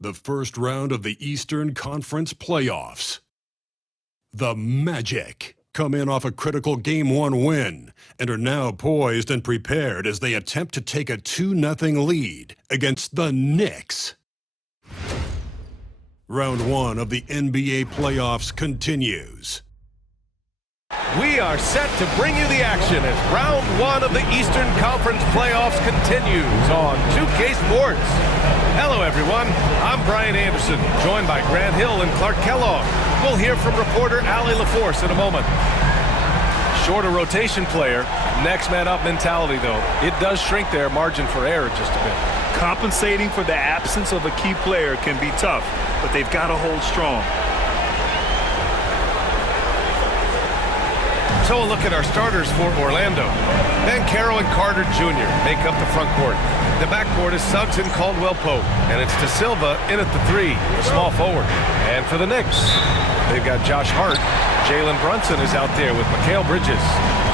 the first round of the Eastern Conference playoffs. The Magic come in off a critical Game 1 win and are now poised and prepared as they attempt to take a 2-0 lead against the Knicks. Round 1 of the NBA playoffs continues. We are set to bring you the action as round 1 of the Eastern Conference playoffs continues on 2K Sports. Hello everyone, I'm Brian Anderson, joined by Grant Hill and Clark Kellogg. We'll hear from reporter Allie LaForce in a moment. Shorter rotation player, next man up mentality though. It does shrink their margin for error just a bit. Compensating for the absence of a key player can be tough, but they've got to hold strong. So a look at our starters for Orlando. Banchero and Carter Jr. make up the front court. The backcourt is Suggs and Caldwell-Pope, and it's De Silva in at the 3, the small forward. And for the Knicks, they've got Josh Hart. Jalen Brunson is out there with Mikal Bridges.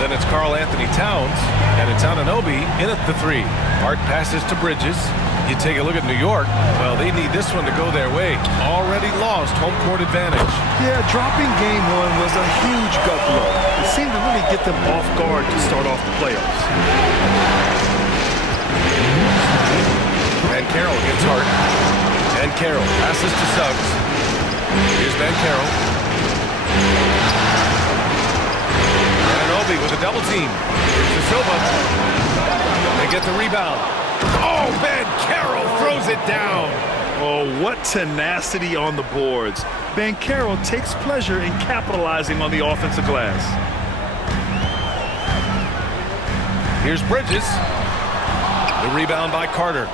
Then it's Karl Anthony Towns, and it's Anunoby in at the 3. Hart passes to Bridges. You take a look at New York. Well, they need this one to go their way. Already lost home court advantage. Yeah, dropping Game 1 was a huge gut blow. It seemed to really get them off guard to start off the playoffs. Banchero gets Hart. Banchero passes to Suggs. Here's Banchero. Anunoby with a double team. Here's De Silva. They get the rebound. Oh, Banchero throws it down. Oh, what tenacity on the boards. Banchero takes pleasure in capitalizing on the offensive glass. Here's Bridges. The rebound by Carter.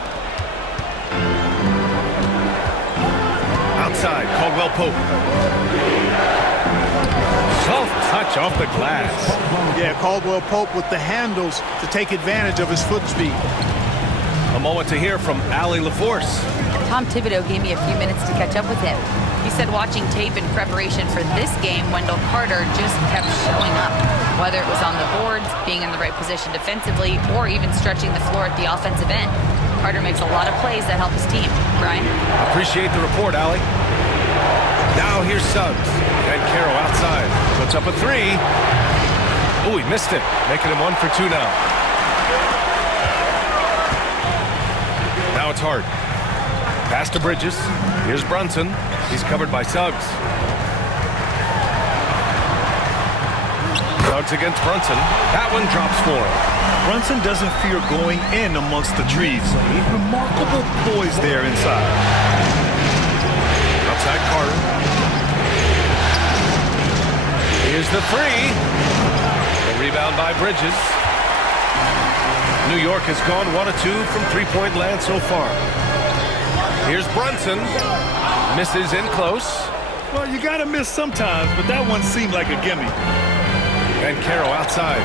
Outside, Caldwell-Pope. Soft touch off the glass. Yeah, Caldwell-Pope with the handles to take advantage of his foot speed. A moment to hear from Allie LaForce. Tom Thibodeau gave me a few minutes to catch up with him. He said watching tape in preparation for this game, Wendell Carter just kept showing up. Whether it was on the boards, being in the right position defensively, or even stretching the floor at the offensive end, Carter makes a lot of plays that help his team. Brian? Appreciate the report, Allie. Now here's Suggs. Banchero outside. Puts up a 3. Oh, he missed it. Making him 1 for 2 now. Now it's Hart. Pass to Bridges. Here's Brunson. He's covered by Suggs. Suggs against Brunson. That one drops for him. Brunson doesn't fear going in amongst the trees. Remarkable poise there inside. Outside Carter. Here's the 3. The rebound by Bridges. New York has gone 1 of 2 from three-point land so far. Here's Brunson. Misses in close. Well, you got to miss sometimes, but that one seemed like a gimme. Banchero outside.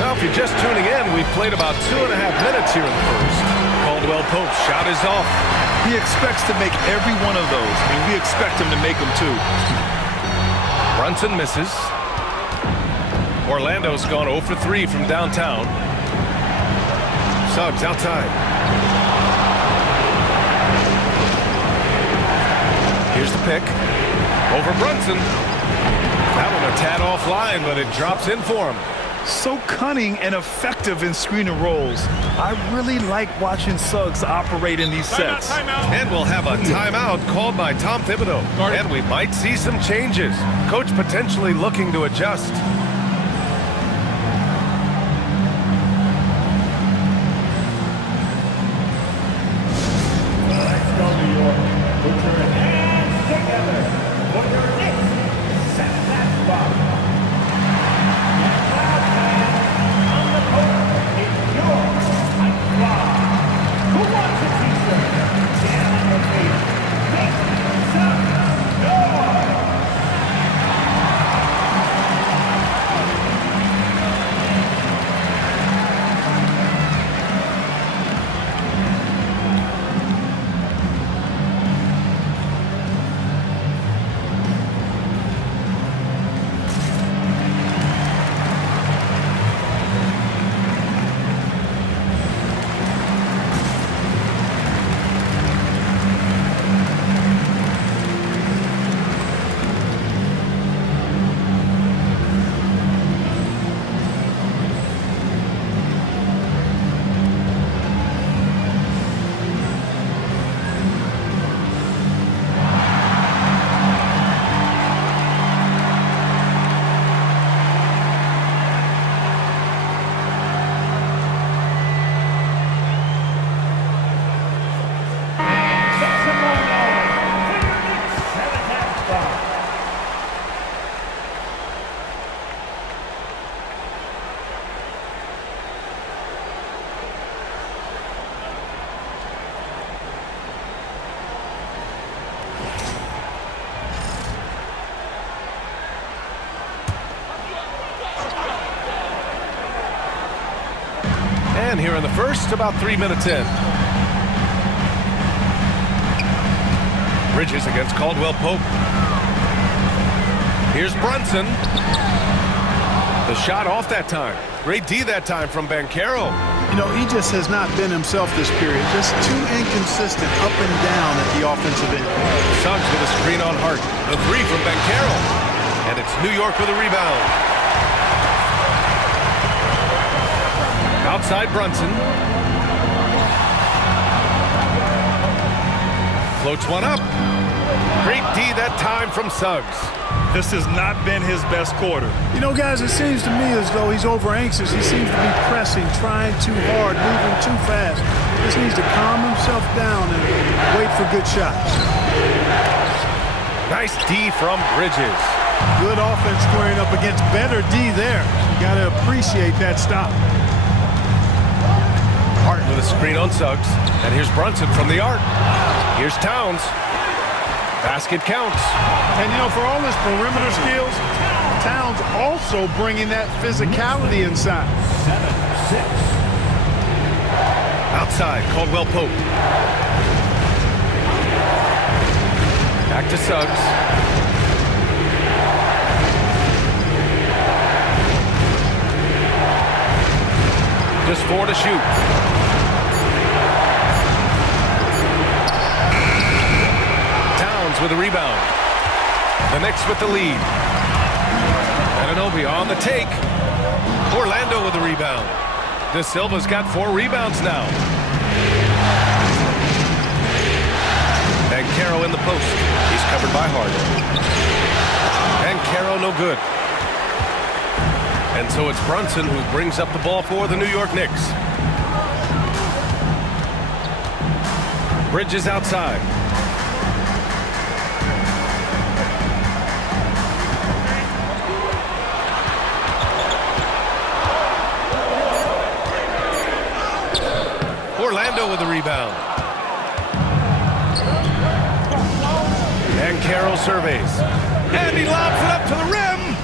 Now, if you're just tuning in, we've played about 2.5 minutes here in the first. Caldwell-Pope's shot is off. He expects to make every one of those, and we expect him to make them too. Brunson misses. Orlando's gone 0 for 3 from downtown. Suggs outside. Here's the pick. Over Brunson. That one a tad offline, but it drops in for him. So cunning and effective in screen and rolls. I really like watching Suggs operate in these sets. And we'll have a timeout called by Tom Thibodeau. And we might see some changes. Coach potentially looking to adjust. And here in the first, about 3 minutes in. Bridges against Caldwell Pope. Here's Brunson. The shot off that time. Great D that time from Banchero. You know, he just has not been himself this period. Just too inconsistent up and down at the offensive end. Suggs with a screen on Hart. The three from Banchero. And it's New York with a rebound. Outside Brunson. Floats one up. Great D that time from Suggs. This has not been his best quarter. You know, guys, it seems to me as though he's over anxious. He seems to be pressing, trying too hard, moving too fast. He just needs to calm himself down and wait for good shots. Nice D from Bridges. Good offense squaring up against better D there. You got to appreciate that stop. Hart with a screen on Suggs. And here's Brunson from the arc. Here's Towns. Basket counts. And, you know, for all his perimeter skills, Towns also bringing that physicality inside. 7-6. Outside, Caldwell Pope. Back to Suggs. Just 4 to shoot. With a rebound. The Knicks with the lead. Anunoby on the take. Orlando with the rebound. De Silva's got 4 rebounds now. Banchero in the post. He's covered by Hart. Banchero no good. And so it's Brunson who brings up the ball for the New York Knicks. Bridges outside. Orlando with the rebound. And Carroll surveys. And he lobs it up to the rim.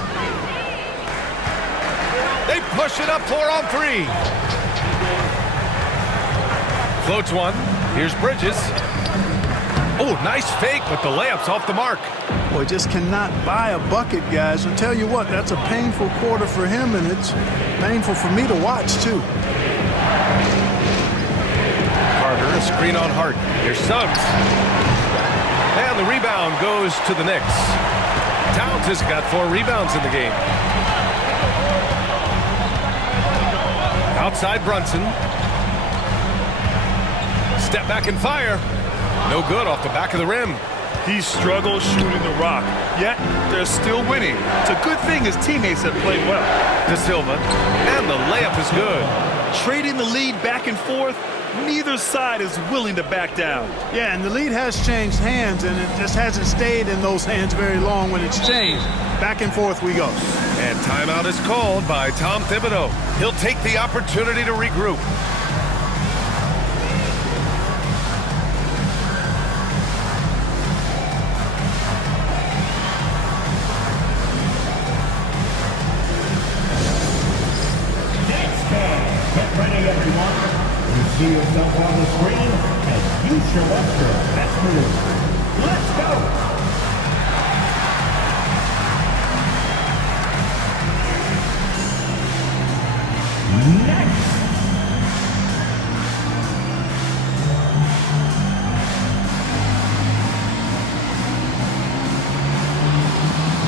They push it up 4 on 3. Floats one. Here's Bridges. Oh, nice fake, but the layup's off the mark. Boy, just cannot buy a bucket, guys. I'll tell you what, that's a painful quarter for him, and it's painful for me to watch, too. A screen on Hart. Here's Suggs. And the rebound goes to the Knicks. Towns has got 4 rebounds in the game. Outside Brunson. Step back and fire. No good off the back of the rim. He struggles shooting the rock, yet they're still winning. It's a good thing his teammates have played well. De Silva. And the layup is good. Trading the lead back and forth, neither side is willing to back down. Yeah, and the lead has changed hands, and it just hasn't stayed in those hands very long when it's changed. Back and forth we go. And timeout is called by Tom Thibodeau. He'll take the opportunity to regroup. Get ready, everyone. You see yourself on the screen, and you show up your best move. Let's go! Next!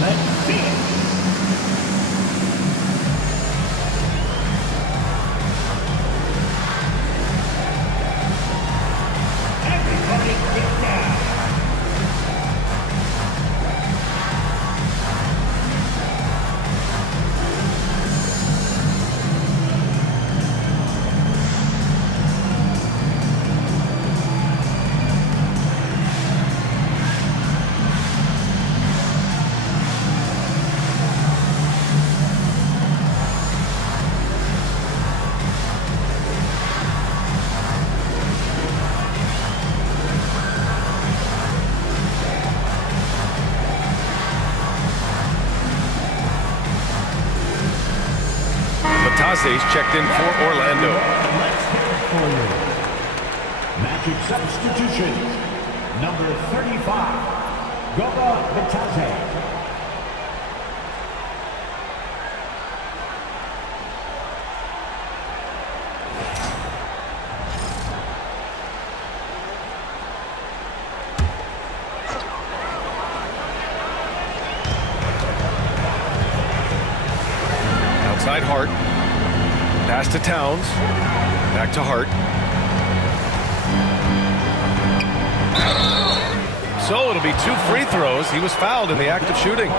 Let's see it! Everybody get down! Batase's checked in for Orlando. Let's hear it for you. Magic substitution. Number 35, Goga Batase. Outside Hart. Pass to Towns. Back to Hart. So it'll be 2 free throws. He was fouled in the act of shooting.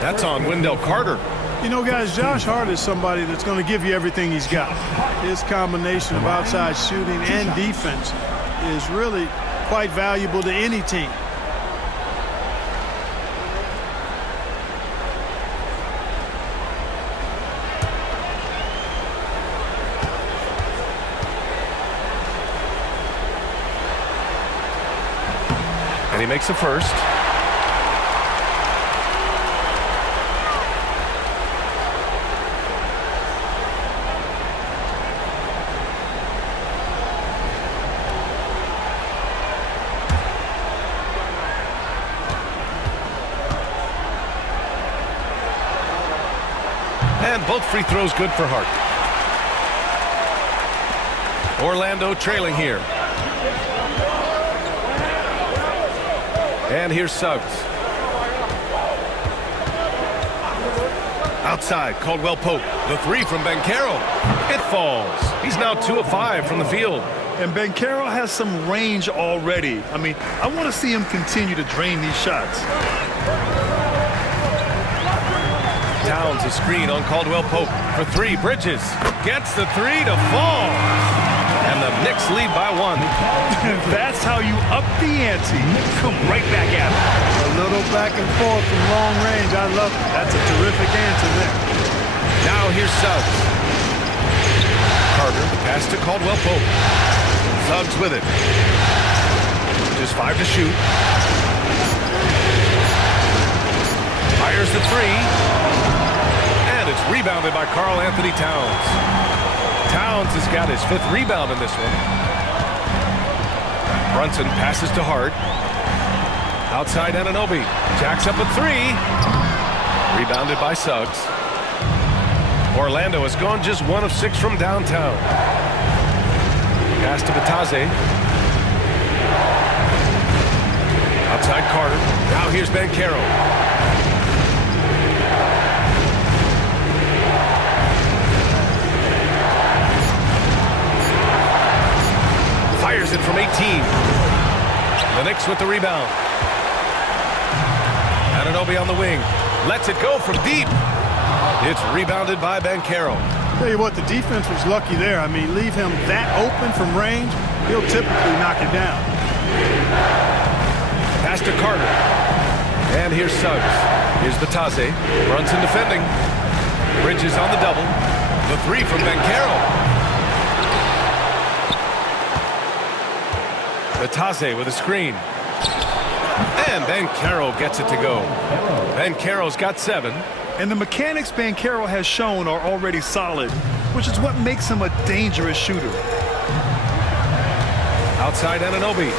That's on Wendell Carter. You know, guys, Josh Hart is somebody that's going to give you everything he's got. His combination of outside shooting and defense is really quite valuable to any team. And he makes the first. And both free throws good for Hart. Orlando trailing here. And here's Suggs. Outside, Caldwell Pope. The 3 from Banchero. It falls. He's now 2 of 5 from the field. And Banchero has some range already. I mean, I want to see him continue to drain these shots. Towns a screen on Caldwell Pope for 3. Bridges gets the 3 to fall. And the Knicks lead by 1. That's how you up the ante. Come right back at it. A little back and forth from long range. I love it. That's a terrific answer there. Now here's Suggs. Carter, the pass to Caldwell Pope. Suggs with it. Just 5 to shoot. Fires the 3. And it's rebounded by Karl Anthony Towns. Towns has got his 5th rebound in this one. Brunson passes to Hart. Outside Anunoby. Jacks up a 3. Rebounded by Suggs. Orlando has gone just 1 of 6 from downtown. Pass to Batase. Outside Carter. Now here's Banchero. Fires it from 18. The Knicks with the rebound. Anunoby on the wing. Lets it go from deep. It's rebounded by Banchero. Tell you what, the defense was lucky there. I mean, leave him that open from range, he'll typically knock it down. Pass to Carter. And here's Suggs. Here's Batase. Brunson defending. Bridges on the double. The 3 from Banchero. Batase with a screen. And Banchero gets it to go. Banchero's got 7. And the mechanics Banchero has shown are already solid, which is what makes him a dangerous shooter. Outside Anunoby.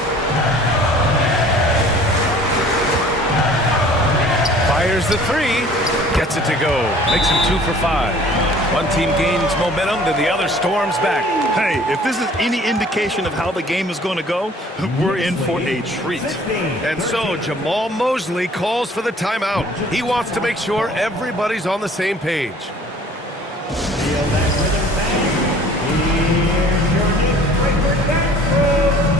Fires the 3. Gets it to go. Makes him 2 for 5. One team gains momentum, then the other storms back. Hey, if this is any indication of how the game is going to go, we're in for a treat. And so Jamal Mosley calls for the timeout. He wants to make sure everybody's on the same page. Feel that rhythm, fans. Here's your Knicks breaker, Banchero.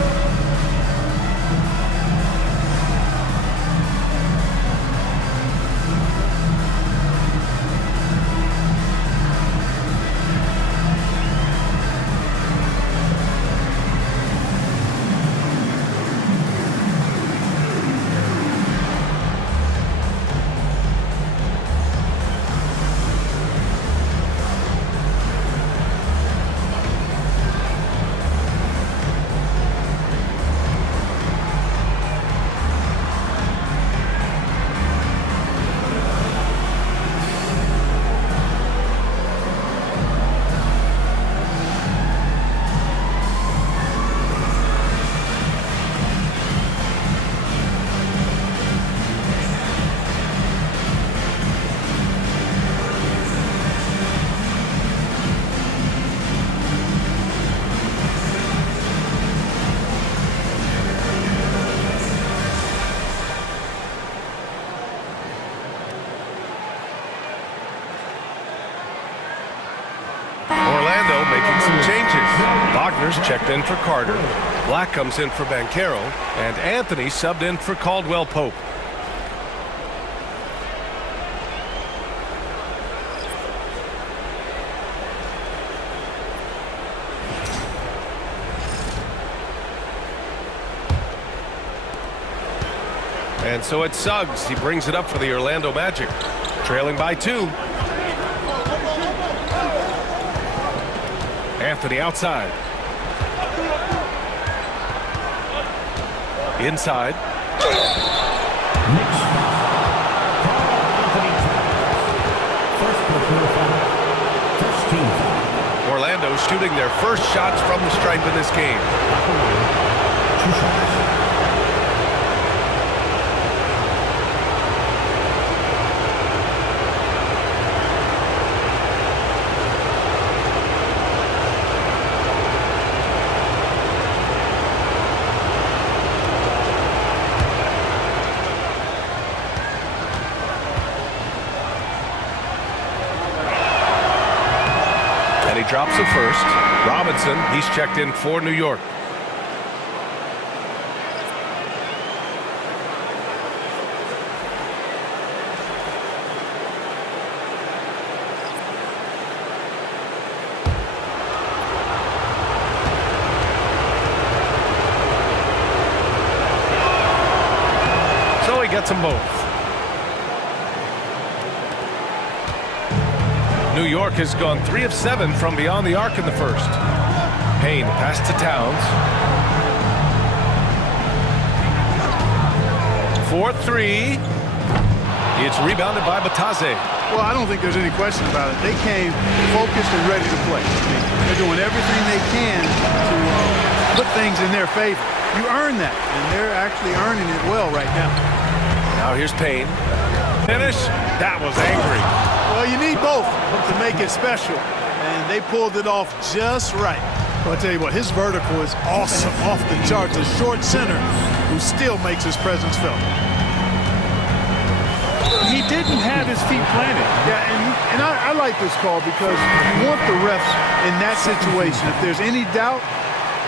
Gardner's checked in for Carter. Black comes in for Banchero. And Anthony subbed in for Caldwell Pope. And so it's Suggs. He brings it up for the Orlando Magic. Trailing by 2. Anthony outside. Inside. Orlando shooting their first shots from the stripe in this game. 2 shots. And he drops it first. Robinson, he's checked in for New York. So he gets them both. New York has gone 3 of 7 from beyond the arc in the first. Payne pass to Towns. 4-3. It's rebounded by Batase. Well, I don't think there's any question about it. They came focused and ready to play. They're doing everything they can to put things in their favor. You earn that, and they're actually earning it well right now. Now here's Payne. Finish. That was angry. Well, you need both to make it special, and they pulled it off just right. Well, I'll tell you what, his vertical is awesome, off the charts. A short center who still makes his presence felt. He didn't have his feet planted. Yeah, and I like this call because you want the refs in that situation. If there's any doubt,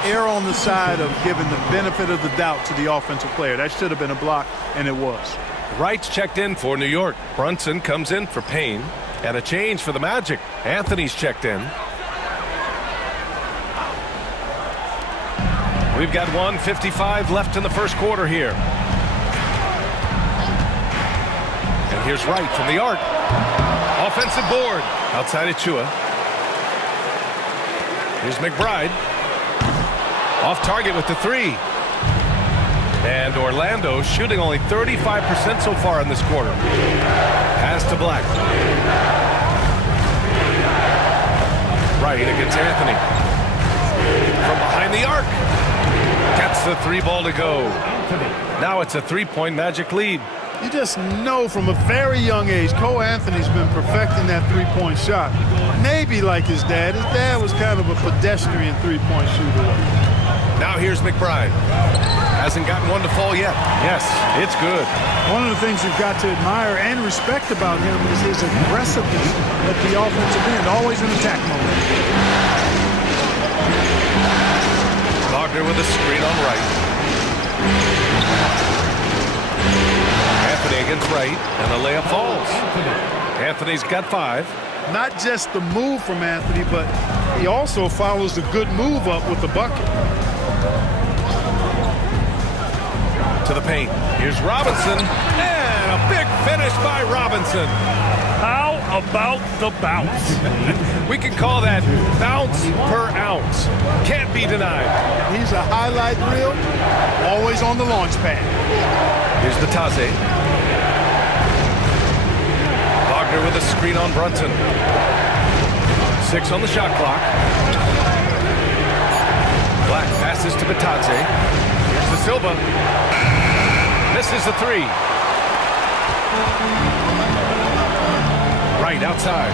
err on the side of giving the benefit of the doubt to the offensive player. That should have been a block, and it was. Wright's checked in for New York. Brunson comes in for Payne. And a change for the Magic. Anthony's checked in. We've got 1:55 left in the first quarter here. And here's Wright from the arc. Offensive board. Outside Achua. Here's McBride. Off target with the 3. And Orlando shooting only 35% so far in this quarter. Pass to Black. Wright against Anthony. From behind the arc. Gets the 3 ball to go. Now it's a 3-point Magic lead. You just know from a very young age, Cole Anthony's been perfecting that 3-point shot. Maybe like his dad. His dad was kind of a pedestrian 3-point shooter. Now here's McBride. Hasn't gotten one to fall yet. Yes, it's good. One of the things you've got to admire and respect about him is his aggressiveness at the offensive end, always in attack mode. Wagner with a screen on Wright. Anthony against Wright, and the layup falls. Anthony's got 5. Not just the move from Anthony, but he also follows the good move up with the bucket. To the paint. Here's Robinson. And a big finish by Robinson. How about the bounce? We can call that bounce per ounce. Can't be denied. He's a highlight reel, always on the launch pad. Here's Batase. Wagner with a screen on Brunson. 6 on the shot clock. Black passes to Batase. Here's the Silva. Misses the 3. Right outside.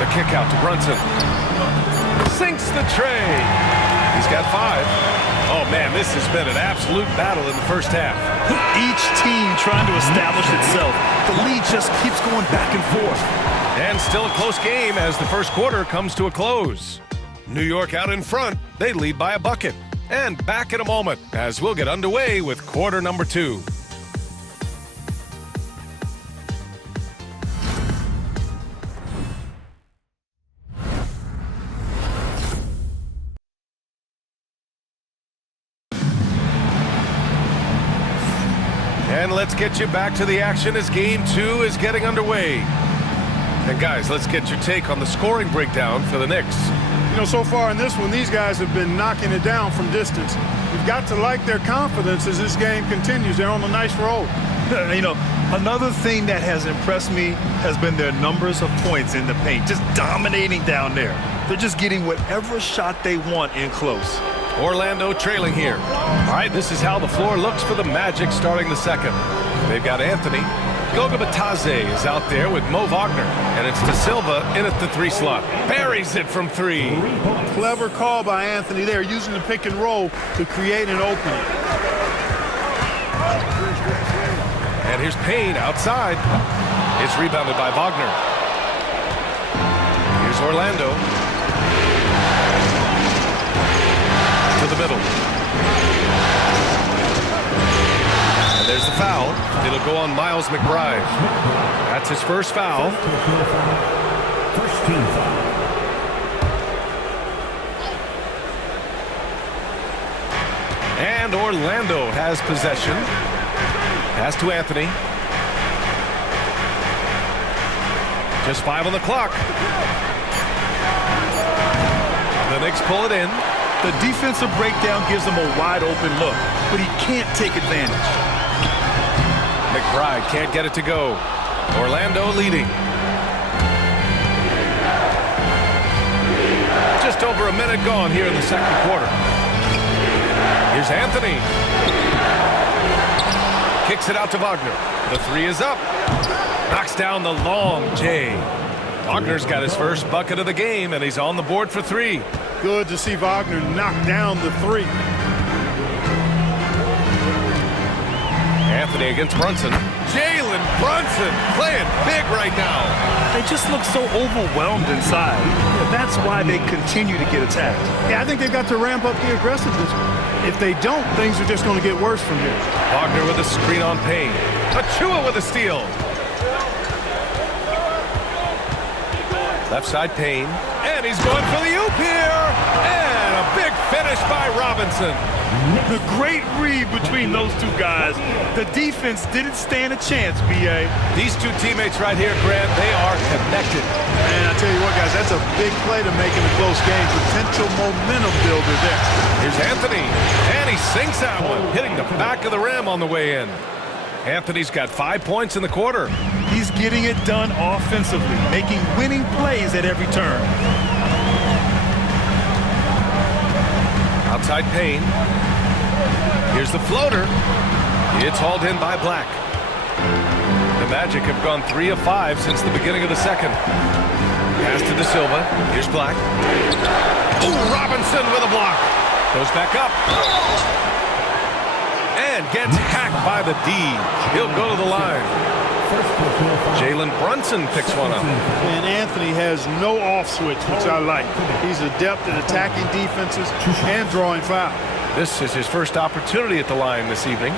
The kick out to Brunson. Sinks the tray. He's got 5. Oh, man, this has been an absolute battle in the first half. Each team trying to establish itself. The lead just keeps going back and forth. And still a close game as the first quarter comes to a close. New York out in front. They lead by a bucket. And back in a moment as we'll get underway with quarter number 2. And let's get you back to the action as game 2 is getting underway. And guys, let's get your take on the scoring breakdown for the Knicks. You know, so far in this one, these guys have been knocking it down from distance. You've got to like their confidence as this game continues. They're on a nice roll. You know, another thing that has impressed me has been their numbers of points in the paint, just dominating down there. They're just getting whatever shot they want in close. Orlando trailing here. All right, this is how the floor looks for the Magic starting the second. They've got Anthony. Goga Bitadze is out there with Mo Wagner, and it's De Silva in at the 3 slot. Buries it from 3. Clever call by Anthony there, using the pick and roll to create an opening. And here's Payne outside. It's rebounded by Wagner. Here's Orlando. To the middle. And there's the foul. It'll go on Miles McBride. That's his first foul. First team foul. And Orlando has possession. Pass to Anthony. Just 5 on the clock. The Knicks pull it in. The defensive breakdown gives him a wide open look, but he can't take advantage. McBride can't get it to go. Orlando leading. Just over a minute gone here in the second quarter. Here's Anthony. Kicks it out to Wagner. The 3 is up. Knocks down the long J. Wagner's got his first bucket of the game, and he's on the board for 3. Good to see Wagner knock down the 3. Anthony against Brunson. Jalen Brunson playing big right now. They just look so overwhelmed inside. That's why they continue to get attacked. Yeah, I think they've got to ramp up the aggressiveness. If they don't, things are just going to get worse from here. Wagner with a screen on Payne. Achua with a steal. Left side Payne. And he's going for the oop here. And a big finish by Robinson. The great read between those two guys. The defense didn't stand a chance, B.A. These two teammates right here, Grant, they are connected. And I tell you what, guys, that's a big play to make in a close game. Potential momentum builder there. Here's Anthony. And he sinks that one, hitting the back of the rim on the way in. Anthony's got 5 points in the quarter. He's getting it done offensively, making winning plays at every turn. Outside Payne. Here's the floater. It's hauled in by Black. The Magic have gone 3 of 5 since the beginning of the second. Pass to De Silva. Here's Black. Ooh, Robinson with a block. Goes back up. And gets hacked by the D. He'll go to the line. Jalen Brunson picks one up. And Anthony has no off switch, which I like. He's adept at attacking defenses and drawing foul. This is his first opportunity at the line this evening.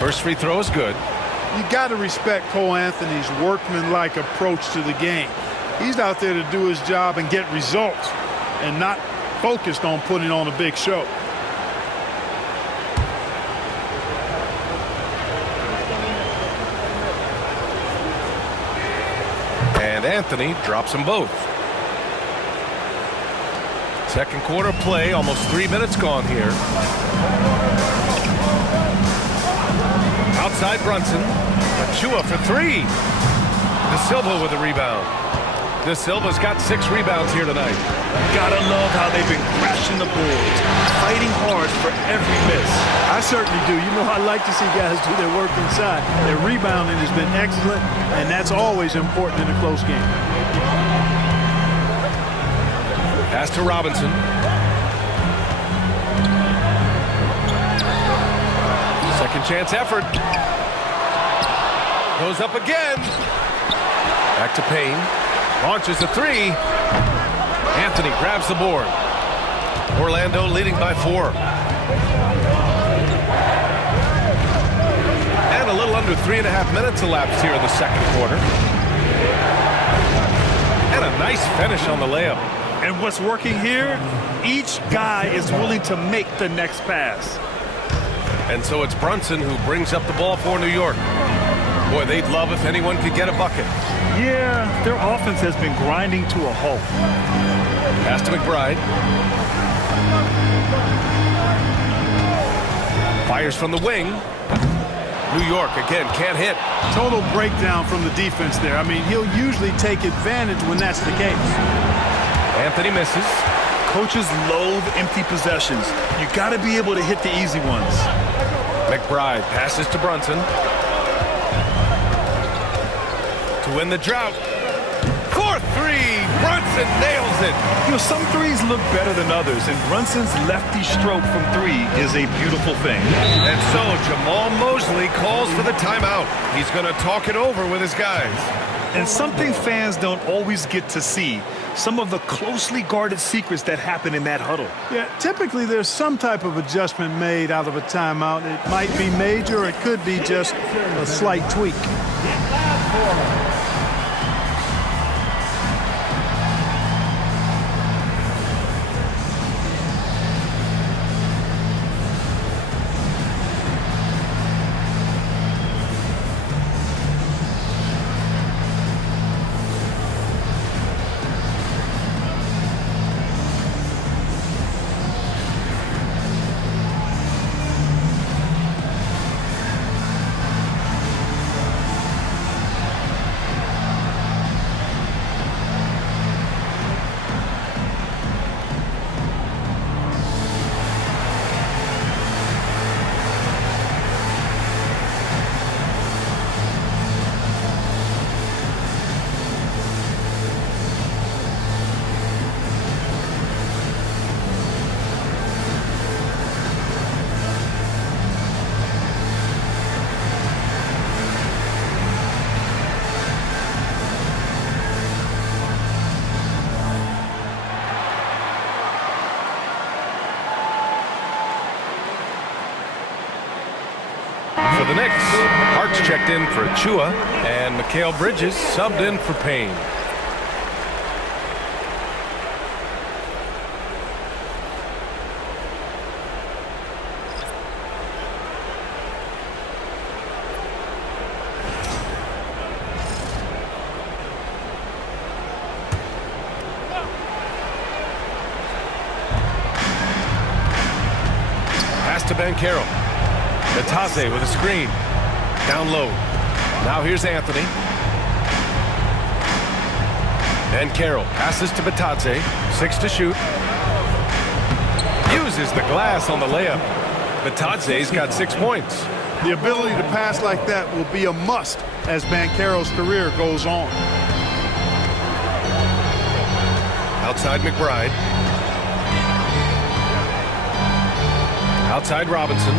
First free throw is good. You got to respect Cole Anthony's workmanlike approach to the game. He's out there to do his job and get results and not focused on putting on a big show. And Anthony drops them both. Second quarter play, almost 3 minutes gone here. Outside Brunson. Achua for 3. De Silva with a rebound. De Silva's got 6 rebounds here tonight. Gotta love how they've been crashing the boards, fighting hard for every miss. I certainly do. You know, I like to see guys do their work inside. Their rebounding has been excellent, and that's always important in a close game. Pass to Robinson. Second chance effort. Goes up again. Back to Payne. Launches a 3. Anthony grabs the board. Orlando leading by 4. And a little under 3.5 minutes elapsed here in the second quarter. And a nice finish on the layup. And what's working here, each guy is willing to make the next pass. And so it's Brunson who brings up the ball for New York. Boy, they'd love if anyone could get a bucket. Yeah, their offense has been grinding to a halt. Pass to McBride. Fires from the wing. New York, again, can't hit. Total breakdown from the defense there. I mean, he'll usually take advantage when that's the case. Anthony misses. Coaches loathe empty possessions. You got to be able to hit the easy ones. McBride passes to Brunson. To win the drought. 4-3. Brunson nails it. You know, some threes look better than others, and Brunson's lefty stroke from 3 is a beautiful thing. And so Jamal Mosley calls for the timeout. He's going to talk it over with his guys. And something fans don't always get to see, some of the closely guarded secrets that happen in that huddle. Yeah, typically there's some type of adjustment made out of a timeout. It might be major, or it could be just a slight tweak. For the Knicks, Hart's checked in for Chua, and Mikal Bridges subbed in for Payne. Pass to Banchero. Bitadze with a screen. Down low. Now here's Anthony. Banchero passes to Bitadze. 6 to shoot. Uses the glass on the layup. Bitadze's got 6 points. The ability to pass like that will be a must as Banchero's career goes on. Outside McBride. Outside Robinson.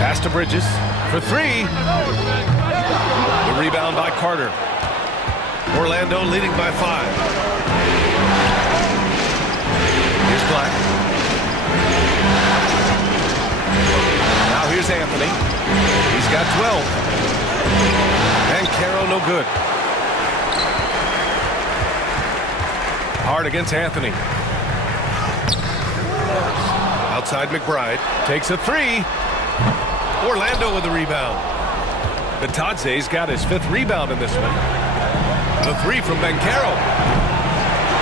Pass to Bridges for 3. The rebound by Carter. Orlando leading by 5. Here's Black. Now here's Anthony. He's got 12. And Caro no good. Hard against Anthony. Outside McBride. Takes a 3. Orlando with the rebound. Bitadze's got his 5th rebound in this one. The 3 from Banchero.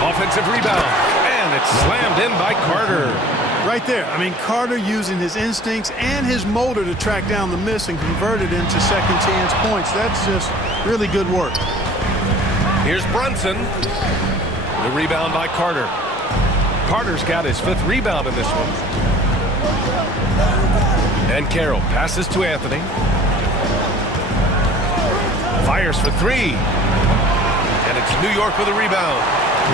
Offensive rebound. And it's slammed in by Carter. Right there. I mean, Carter using his instincts and his motor to track down the miss and convert it into second chance points. That's just really good work. Here's Brunson. The rebound by Carter. Carter's got his 5th rebound in this one. And Carroll passes to Anthony. Fires for 3. And it's New York with a rebound.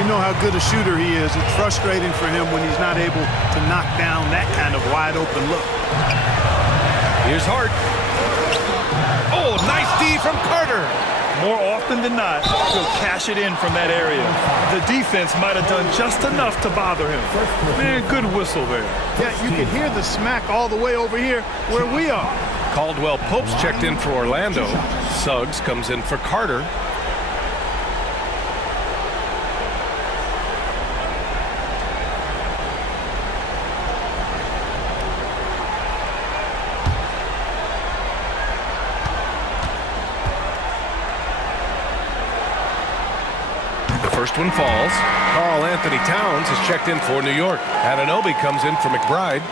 You know how good a shooter he is. It's frustrating for him when he's not able to knock down that kind of wide open look. Here's Hart. Oh, nice D from Carter. More often than not, he'll cash it in from that area. The defense might have done just enough to bother him. Man, good whistle there. Yeah, you can hear the smack all the way over here where we are. Caldwell Pope's checked in for Orlando. Suggs comes in for Carter. First one falls. Karl Anthony Towns is checked in for New York. Anunoby comes in for McBride.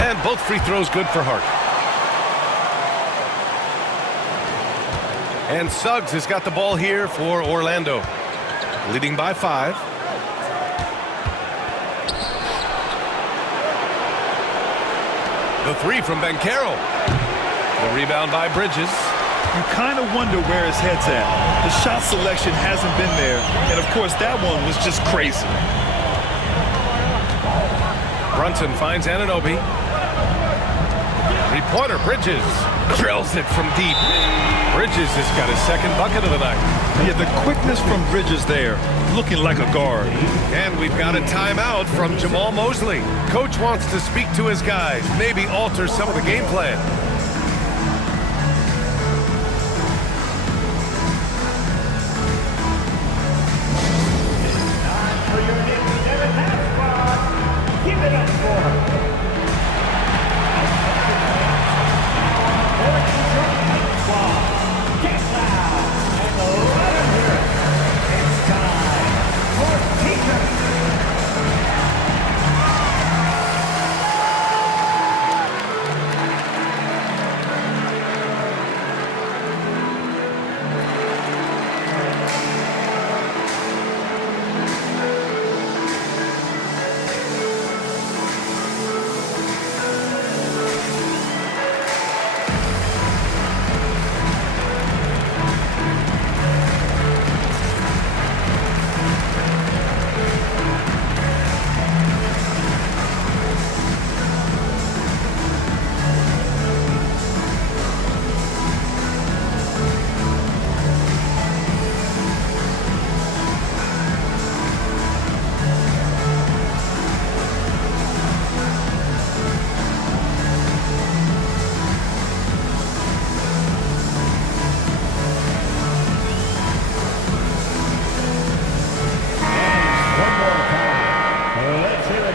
And both free throws good for Hart. And Suggs has got the ball here for Orlando. Leading by 5. The 3 from Banchero. The rebound by Bridges. You kind of wonder where his head's at. The shot selection hasn't been there. And, of course, that one was just crazy. Brunson finds Anunoby. Three-pointer, Bridges. Drills it from deep. Bridges has got his 2nd bucket of the night. Yeah, the quickness from Bridges there, looking like a guard. And we've got a timeout from Jamal Mosley. Coach wants to speak to his guys, maybe alter some of the game plan. For your Knicks 7-half squad, give it up for get loud and let him hear it. It's time for Teacher.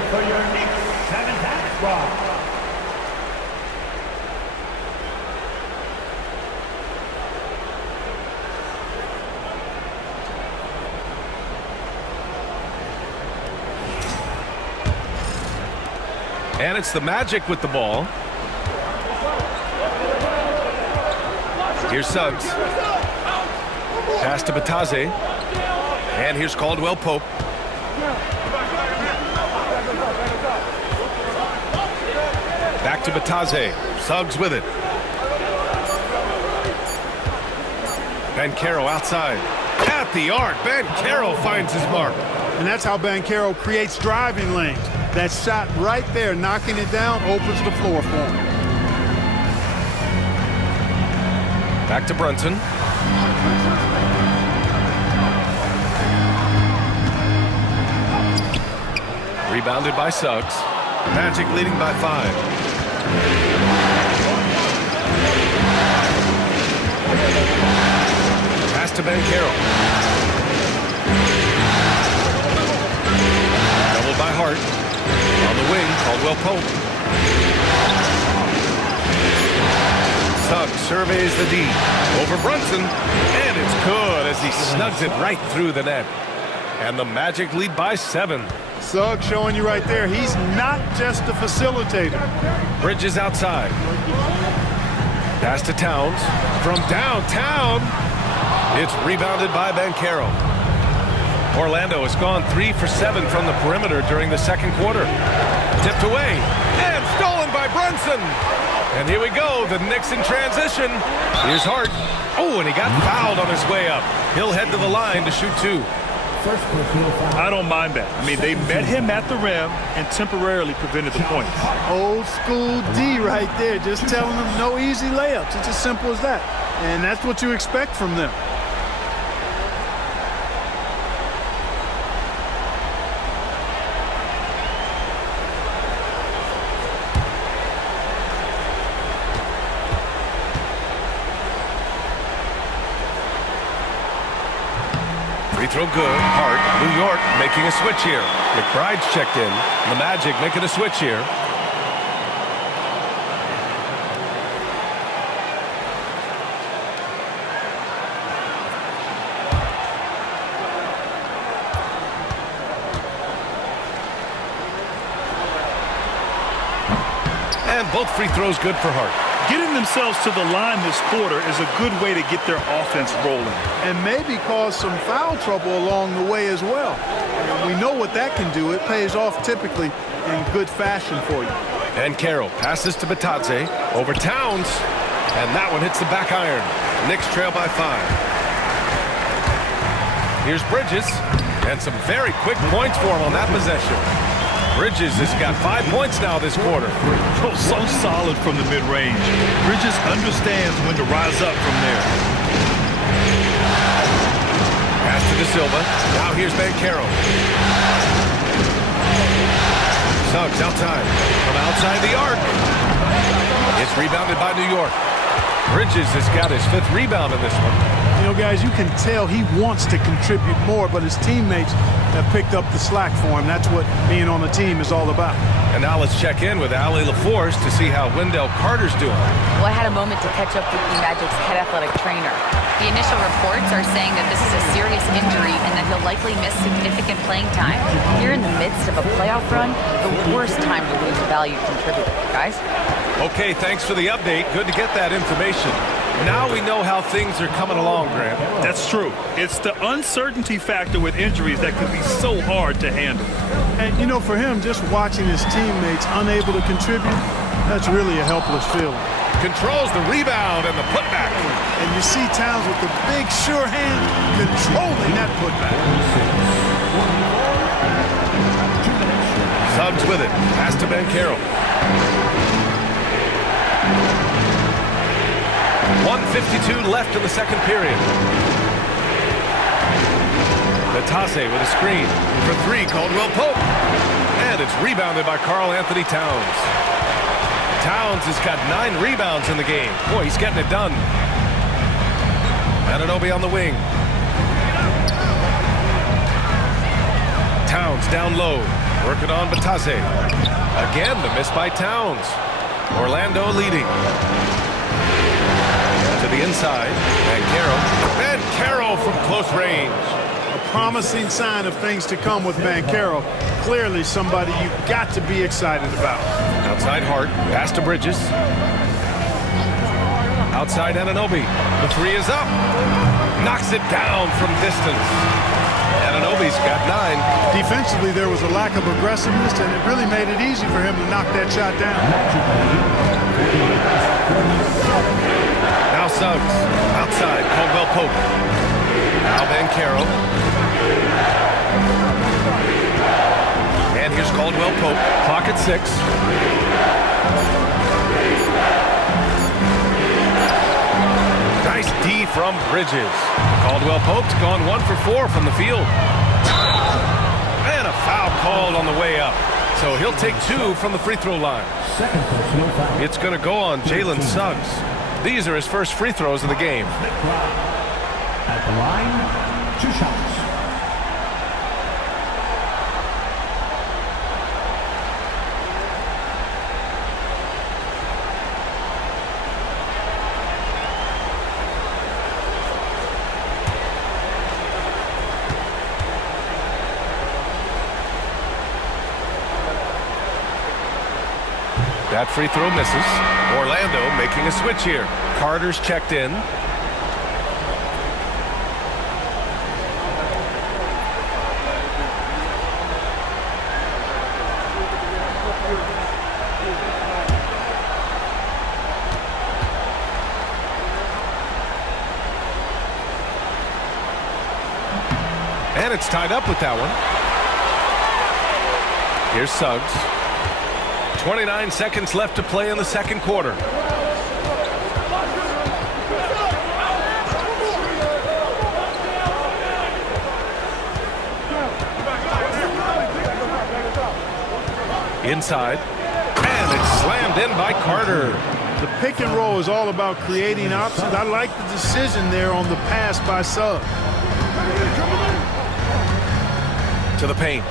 For your Knicks 7-half squad. And it's the Magic with the ball. Here's Suggs. Pass to Batase. And here's Caldwell Pope. Back to Batase. Suggs with it. Banchero outside. At the arc. Banchero finds his mark. And that's how Banchero creates driving lanes. That shot right there, knocking it down, opens the floor for him. Back to Brunson. Rebounded by Suggs. Magic leading by 5. Pass to Banchero. Doubled by Hart. On the wing, Caldwell Pope. Suggs surveys the D. Over Brunson. And it's good as he snugs it right through the net. And the Magic lead by 7. Suggs showing you right there, he's not just a facilitator. Bridges outside. Pass to Towns. From downtown, it's rebounded by Banchero. Orlando has gone 3 for 7 from the perimeter during the second quarter. Tipped away and stolen by Brunson. And here we go, the Knicks in transition. Here's Hart. Oh, and he got fouled on his way up. He'll head to the line to shoot 2. I don't mind that. I mean, they met him at the rim and temporarily prevented the points. Old school D right there, just telling them no easy layups. It's as simple as that. And that's what you expect from them. Free throw good. Hart. New York making a switch here. McBride's checked in. The Magic making a switch here. And both free throws good for Hart. Getting themselves to the line this quarter is a good way to get their offense rolling. And maybe cause some foul trouble along the way as well. And we know what that can do. It pays off typically in good fashion for you. And Carroll passes to Batadze over Towns. And that one hits the back iron. Knicks trail by 5. Here's Bridges. And some very quick points for him on that possession. Bridges has got 5 points now this quarter. Oh, so solid from the mid-range. Bridges understands when to rise up from there. Pass to De Silva. Now here's Banchero. Suggs outside. From outside the arc. It's rebounded by New York. Bridges has got his 5th rebound in this one. You know, guys, you can tell he wants to contribute more, but his teammates have picked up the slack for him. That's what being on the team is all about. And now let's check in with Ali LaForce to see how Wendell Carter's doing. Well, I had a moment to catch up with the Magic's head athletic trainer. The initial reports are saying that this is a serious injury and that he'll likely miss significant playing time. Here in the midst of a playoff run, the worst time to lose a valued contributor, guys. Okay, thanks for the update. Good to get that information. Now we know how things are coming along, Grant. That's true. It's the uncertainty factor with injuries that can be so hard to handle. And, you know, for him, just watching his teammates unable to contribute, that's really a helpless feeling. Controls the rebound and the putback. And you see Towns with the big, sure hand controlling that putback. Suggs with it. Pass to Banchero. 1:52 left in the second period. Batadze with a screen. For 3, Caldwell Pope. And it's rebounded by Karl Anthony Towns. Towns has got 9 rebounds in the game. Boy, he's getting it done. Anunoby on the wing. Towns down low. Working on Batadze. Again, the miss by Towns. Orlando leading. To the inside. Banchero from close range. A promising sign of things to come with Banchero. Clearly somebody you've got to be excited about. Outside Hart. Pass to Bridges. Outside Anunoby. The 3 is up. Knocks it down from distance. Anunoby's got 9. Defensively, there was a lack of aggressiveness, and it really made it easy for him to knock that shot down. Now Suggs. Outside. Caldwell Pope. Now Banchero. And here's Caldwell Pope. Clock at 6. Nice D from Bridges. Caldwell Pope's gone 1 for 4 from the field. And a foul called on the way up. So he'll take 2 from the free throw line. It's going to go on Jalen Suggs. These are his first free throws of the game. At the line, 2 shots. That free throw misses. Orlando making a switch here. Carter's checked in. And it's tied up with that one. Here's Suggs. 29 seconds left to play in the second quarter. Inside. And it's slammed in by Carter. The pick and roll is all about creating options. I like the decision there on the pass by Suggs. To the paint.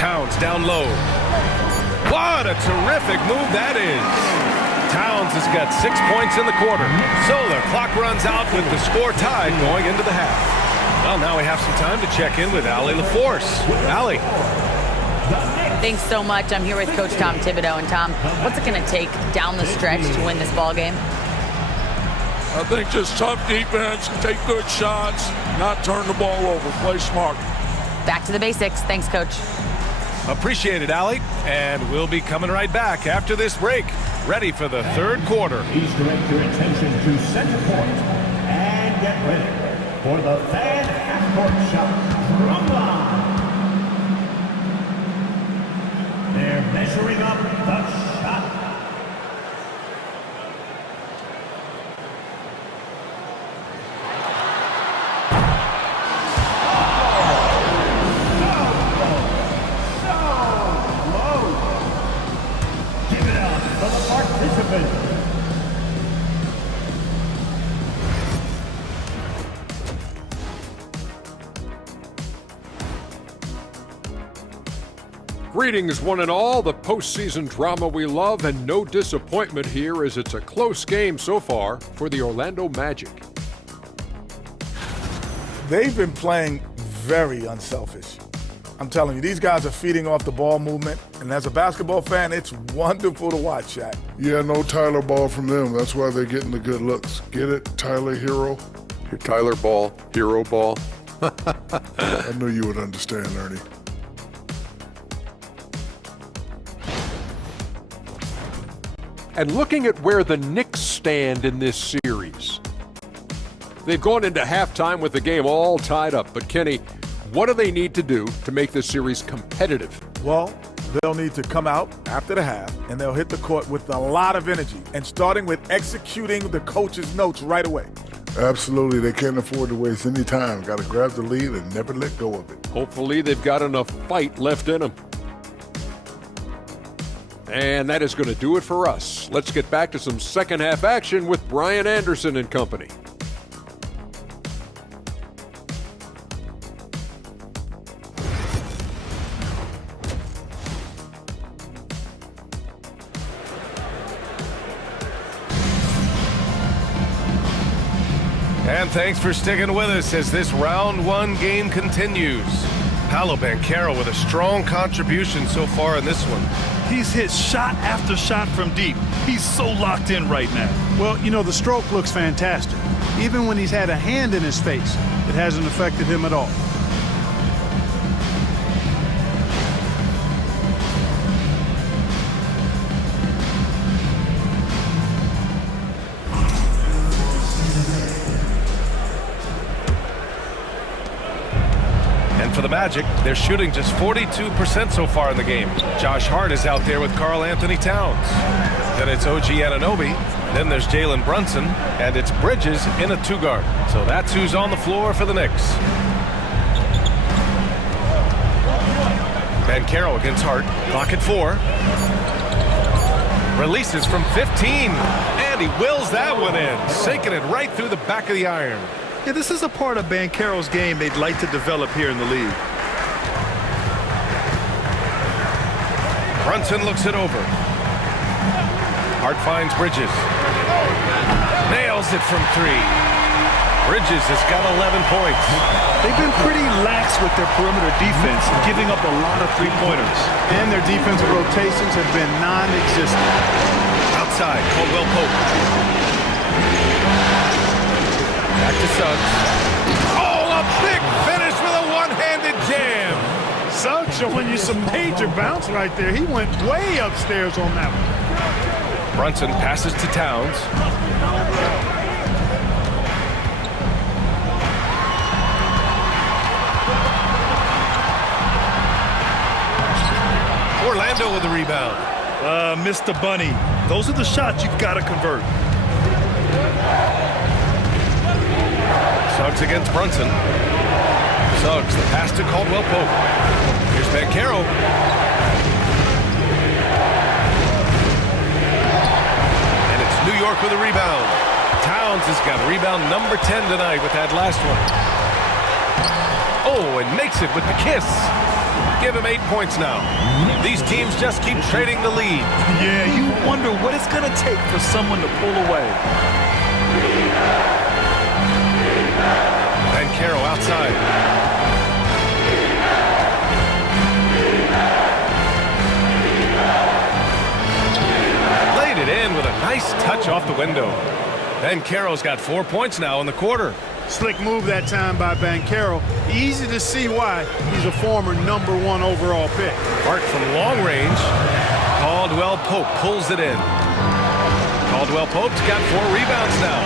Towns down low. What a terrific move that is. Towns has got 6 points in the quarter. So the clock runs out with the score tied going into the half. Well, now we have some time to check in with Allie LaForce. Allie. Thanks so much. I'm here with Coach Tom Thibodeau. And Tom, what's it going to take down the stretch to win this ball game? I think just tough defense, take good shots, not turn the ball over, play smart. Back to the basics. Thanks, Coach. Appreciate it, Allie. And we'll be coming right back after this break. Ready for the third quarter. Please direct your attention to center court and get ready for the fan half-court shot. Drum line. They're measuring up the shot. Greetings, one and all. The postseason drama we love, and no disappointment here as it's a close game so far for the Orlando Magic. They've been playing very unselfish. I'm telling you, these guys are feeding off the ball movement, and as a basketball fan, it's wonderful to watch, Shaq. Yeah, no Tyler ball from them. That's why they're getting the good looks. Get it, Tyler Hero? Your Tyler ball, hero ball. I knew you would understand, Ernie. And looking at where the Knicks stand in this series, they've gone into halftime with the game all tied up. But Kenny, what do they need to do to make this series competitive? Well, they'll need to come out after the half, and they'll hit the court with a lot of energy, and starting with executing the coach's notes right away. Absolutely. They can't afford to waste any time. Got to grab the lead and never let go of it. Hopefully they've got enough fight left in them. And that is going to do it for us. Let's get back to some second half action with Brian Anderson and company. And thanks for sticking with us as this round one game continues. Paolo Banchero with a strong contribution so far in this one. He's hit shot after shot from deep. He's so locked in right now. Well, you know, the stroke looks fantastic. Even when he's had a hand in his face, it hasn't affected him at all. For the Magic, they're shooting just 42% so far in the game. Josh Hart is out there with Karl Anthony Towns. Then it's OG Anunoby. Then there's Jalen Brunson. And it's Bridges in a two-guard. So that's who's on the floor for the Knicks. Banchero against Hart. Clock at 4. Releases from 15. And he wills that one in. Sinking it right through the back of the iron. Yeah, this is a part of Banchero's game they'd like to develop here in the league. Brunson looks it over. Hart finds Bridges. Nails it from 3. Bridges has got 11 points. They've been pretty lax with their perimeter defense, giving up a lot of three-pointers. And their defensive rotations have been non-existent. Outside, Caldwell Pope. Back to Suggs. Oh, a big finish with a one-handed jam. Suggs showing you some major bounce right there. He went way upstairs on that one. Brunson passes to Towns. Orlando with the rebound. Mr. Bunny. Those are the shots you've got to convert. Suggs against Brunson. Suggs, the pass to Caldwell Pope. Here's Banchero. And it's New York with a rebound. Towns has got rebound number 10 tonight with that last one. Oh, and makes it with the kiss. Give him 8 points now. These teams just keep trading the lead. Yeah, you wonder what it's going to take for someone to pull away. Banchero outside. Laid it in with a nice touch off the window. Banchero's got 4 points now in the quarter. Slick move that time by Banchero. Easy to see why he's a former #1 overall pick. Mark from long range. Caldwell Pope pulls it in. Caldwell Pope's got 4 rebounds now.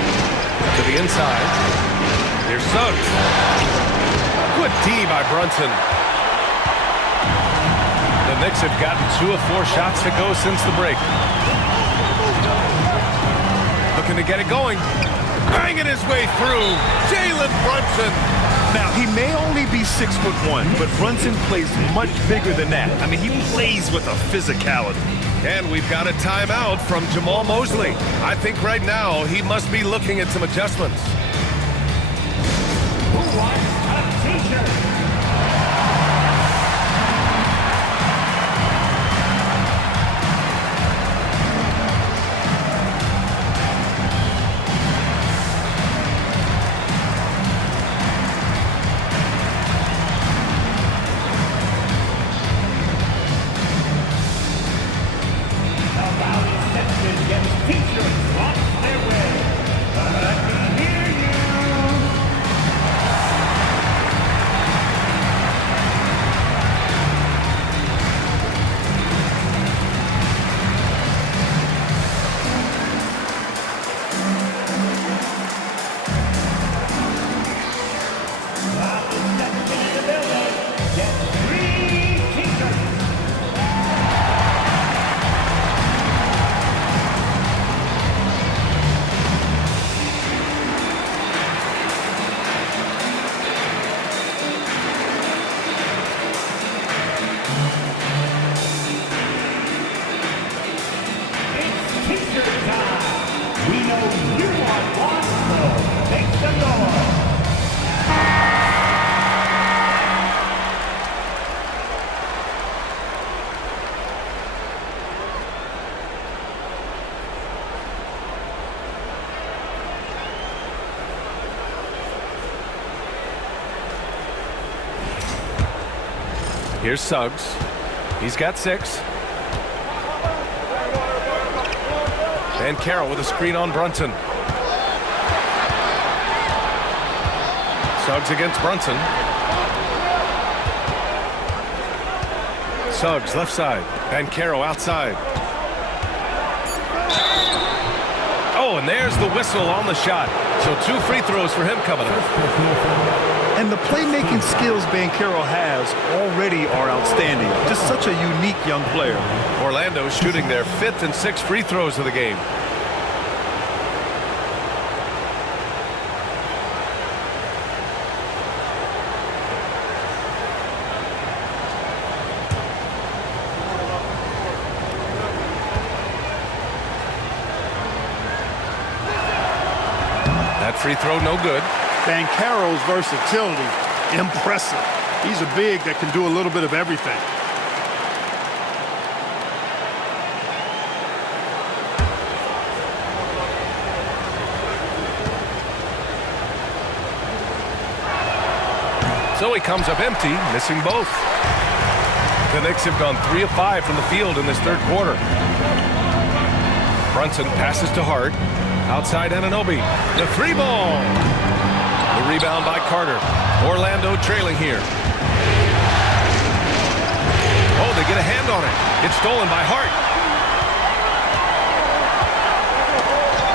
To the inside. Here's Suggs. Good D by Brunson. The Knicks have gotten 2 of 4 shots to go since the break. Looking to get it going. Banging his way through. Jalen Brunson. Now, he may only be 6'1", but Brunson plays much bigger than that. I mean, he plays with a physicality. And we've got a timeout from Jamal Mosley. I think right now he must be looking at some adjustments. Who wants a t-shirt? Here's Suggs. He's got 6. Banchero with a screen on Brunson. Suggs against Brunson. Suggs left side. Banchero outside. Oh, and there's the whistle on the shot. So 2 free throws for him coming up. And the playmaking skills Banchero has already are outstanding. Just such a unique young player. Orlando shooting their 5th and 6th free throws of the game. That free throw no good. Banchero's versatility, impressive. He's a big that can do a little bit of everything. So he comes up empty, missing both. The Knicks have gone 3 of 5 from the field in this third quarter. Brunson passes to Hart. Outside Anunoby. The 3-ball. The rebound by Carter. Orlando trailing here. Oh, they get a hand on it. It's stolen by Hart.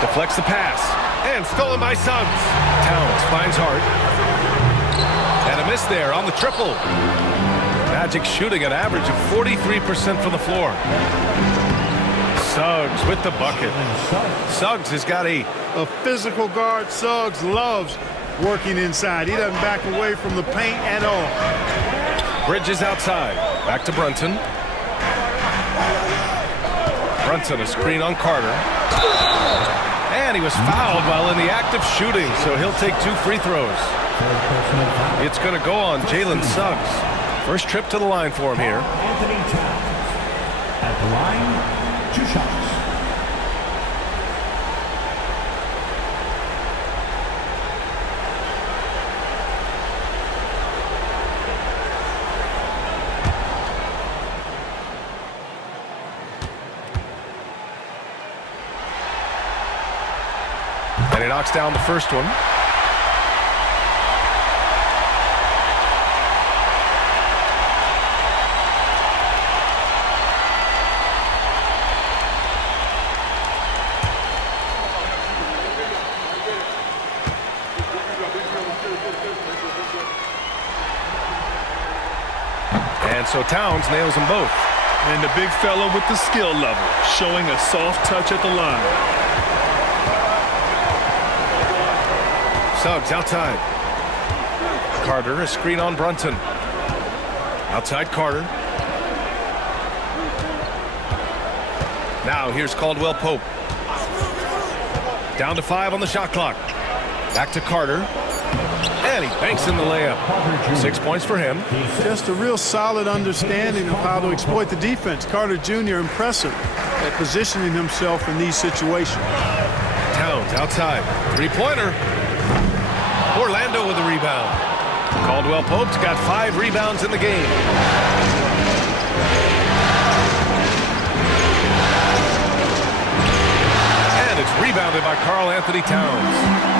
Deflects the pass. And stolen by Suggs. Towns finds Hart. And a miss there on the triple. Magic shooting an average of 43% from the floor. Suggs with the bucket. Suggs has got a physical guard. Suggs loves working inside. He doesn't back away from the paint at all. Bridges outside. Back to Brunson. Brunson, a screen on Carter. And he was fouled while in the act of shooting, so he'll take 2 free throws. It's going to go on Jalen Suggs. First trip to the line for him here. Anthony Towns at the line, 2 shots. And he knocks down the first one. And so Towns nails them both. And the big fella with the skill level, showing a soft touch at the line. Suggs outside. Carter, a screen on Brunson. Outside Carter. Now here's Caldwell Pope. Down to 5 on the shot clock. Back to Carter. And he banks in the layup. 6 points for him. Just a real solid understanding of how to exploit the defense. Carter Jr. impressive at positioning himself in these situations. Towns outside. 3-pointer. Orlando with the rebound. Caldwell Pope's got 5 rebounds in the game. And it's rebounded by Karl-Anthony Towns.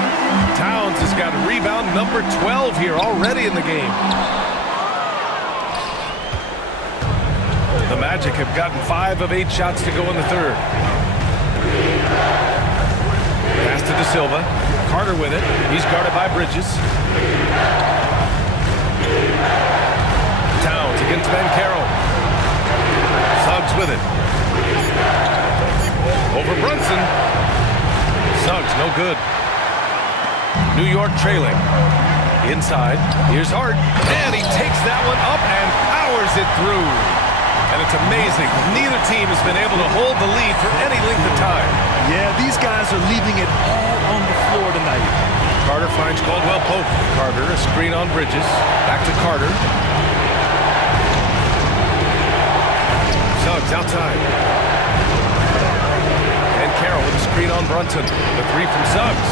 Towns has got rebound number 12 here already in the game. The Magic have gotten 5 of 8 shots to go in the third. Pass to De Silva. Carter with it. He's guarded by Bridges. Towns against Banchero. Suggs with it. Over Brunson. Suggs no good. New York trailing. Inside. Here's Hart. And he takes that one up and powers it through. And it's amazing. Neither team has been able to hold the lead for any length of time. Yeah, these guys are leaving it all on the floor tonight. Carter finds Caldwell Pope. Carter, a screen on Bridges. Back to Carter. Suggs outside. And Carroll with a screen on Brunson. The 3 from Suggs.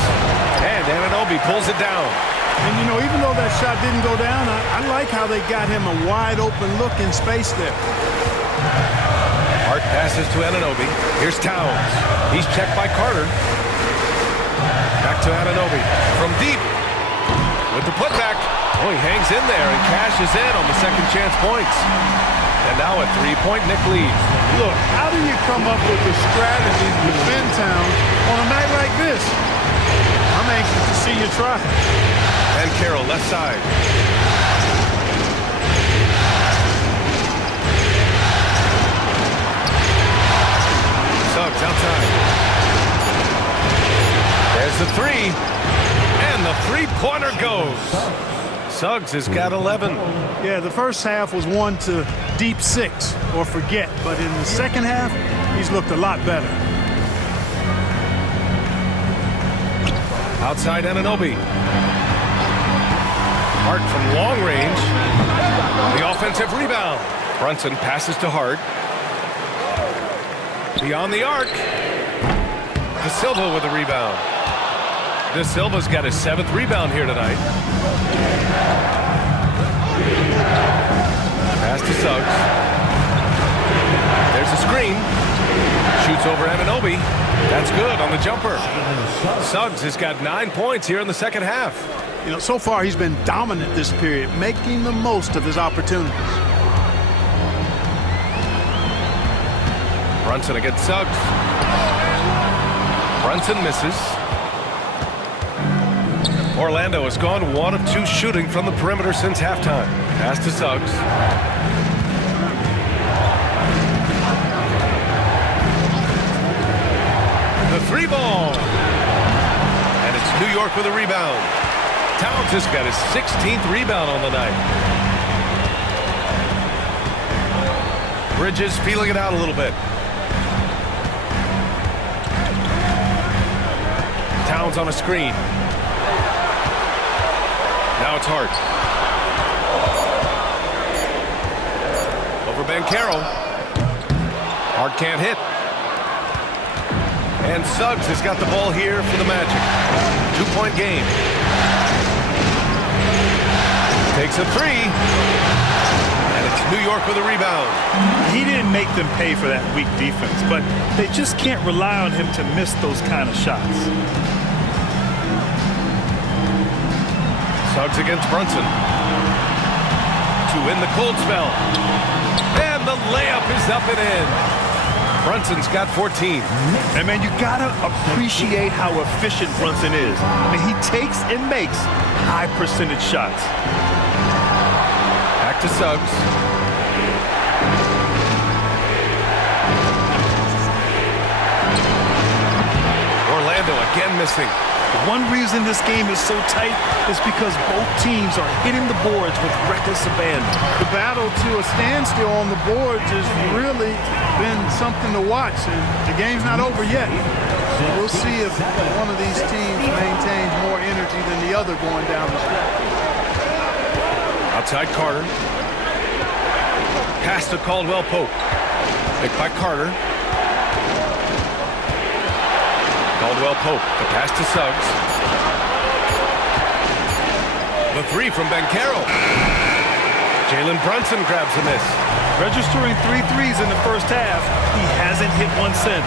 And Anunoby pulls it down. And, you know, even though that shot didn't go down, I like how they got him a wide-open look in space there. Hart passes to Anunoby. Here's Towns. He's checked by Carter. Back to Anunoby. From deep. With the putback. Oh, he hangs in there and cashes in on the second chance points. And now a 3-point Knick lead. Look, how do you come up with a strategy to defend Towns on a night like this? I'm anxious to see you try. And Carroll left side. Suggs outside. There's the 3. And the 3-pointer goes. Suggs has got 11. Yeah, the first half was one to deep 6 or forget. But in the second half, he's looked a lot better. Outside Anunoby. Hart from long range. The offensive rebound. Brunson passes to Hart. Beyond the arc. De Silva with the rebound. De Silva's got his 7th rebound here tonight. Pass to Suggs. There's a screen. Shoots over Anunoby. That's good on the jumper. Suggs has got 9 points here in the second half. You know, so far he's been dominant this period, making the most of his opportunities. Brunson against Suggs. Brunson misses. Orlando has gone 1 of 2 shooting from the perimeter since halftime. Pass to Suggs. The 3-ball. And it's New York with a rebound. Towns has got his 16th rebound on the night. Bridges feeling it out a little bit. Towns on a screen. Now it's Hart. Over Banchero. Hart can't hit. And Suggs has got the ball here for the Magic. 2-point game. Takes a 3. And it's New York with a rebound. He didn't make them pay for that weak defense, but they just can't rely on him to miss those kind of shots. Suggs against Brunson. To win the cold spell. And the layup is up and in. Brunson's got 14. And man, you gotta appreciate how efficient Brunson is. I mean, he takes and makes high percentage shots. Back to Suggs. Orlando again missing. One reason this game is so tight is because both teams are hitting the boards with reckless abandon. The battle to a standstill on the boards has really been something to watch. And the game's not over yet. We'll see if one of these teams maintains more energy than the other going down the stretch. Outside Carter. Pass to Caldwell Pope. Picked by Carter. Caldwell Pope, the pass to Suggs. The 3 from Banchero. Jalen Brunson grabs a miss. Registering 3 threes in the first half. He hasn't hit one since.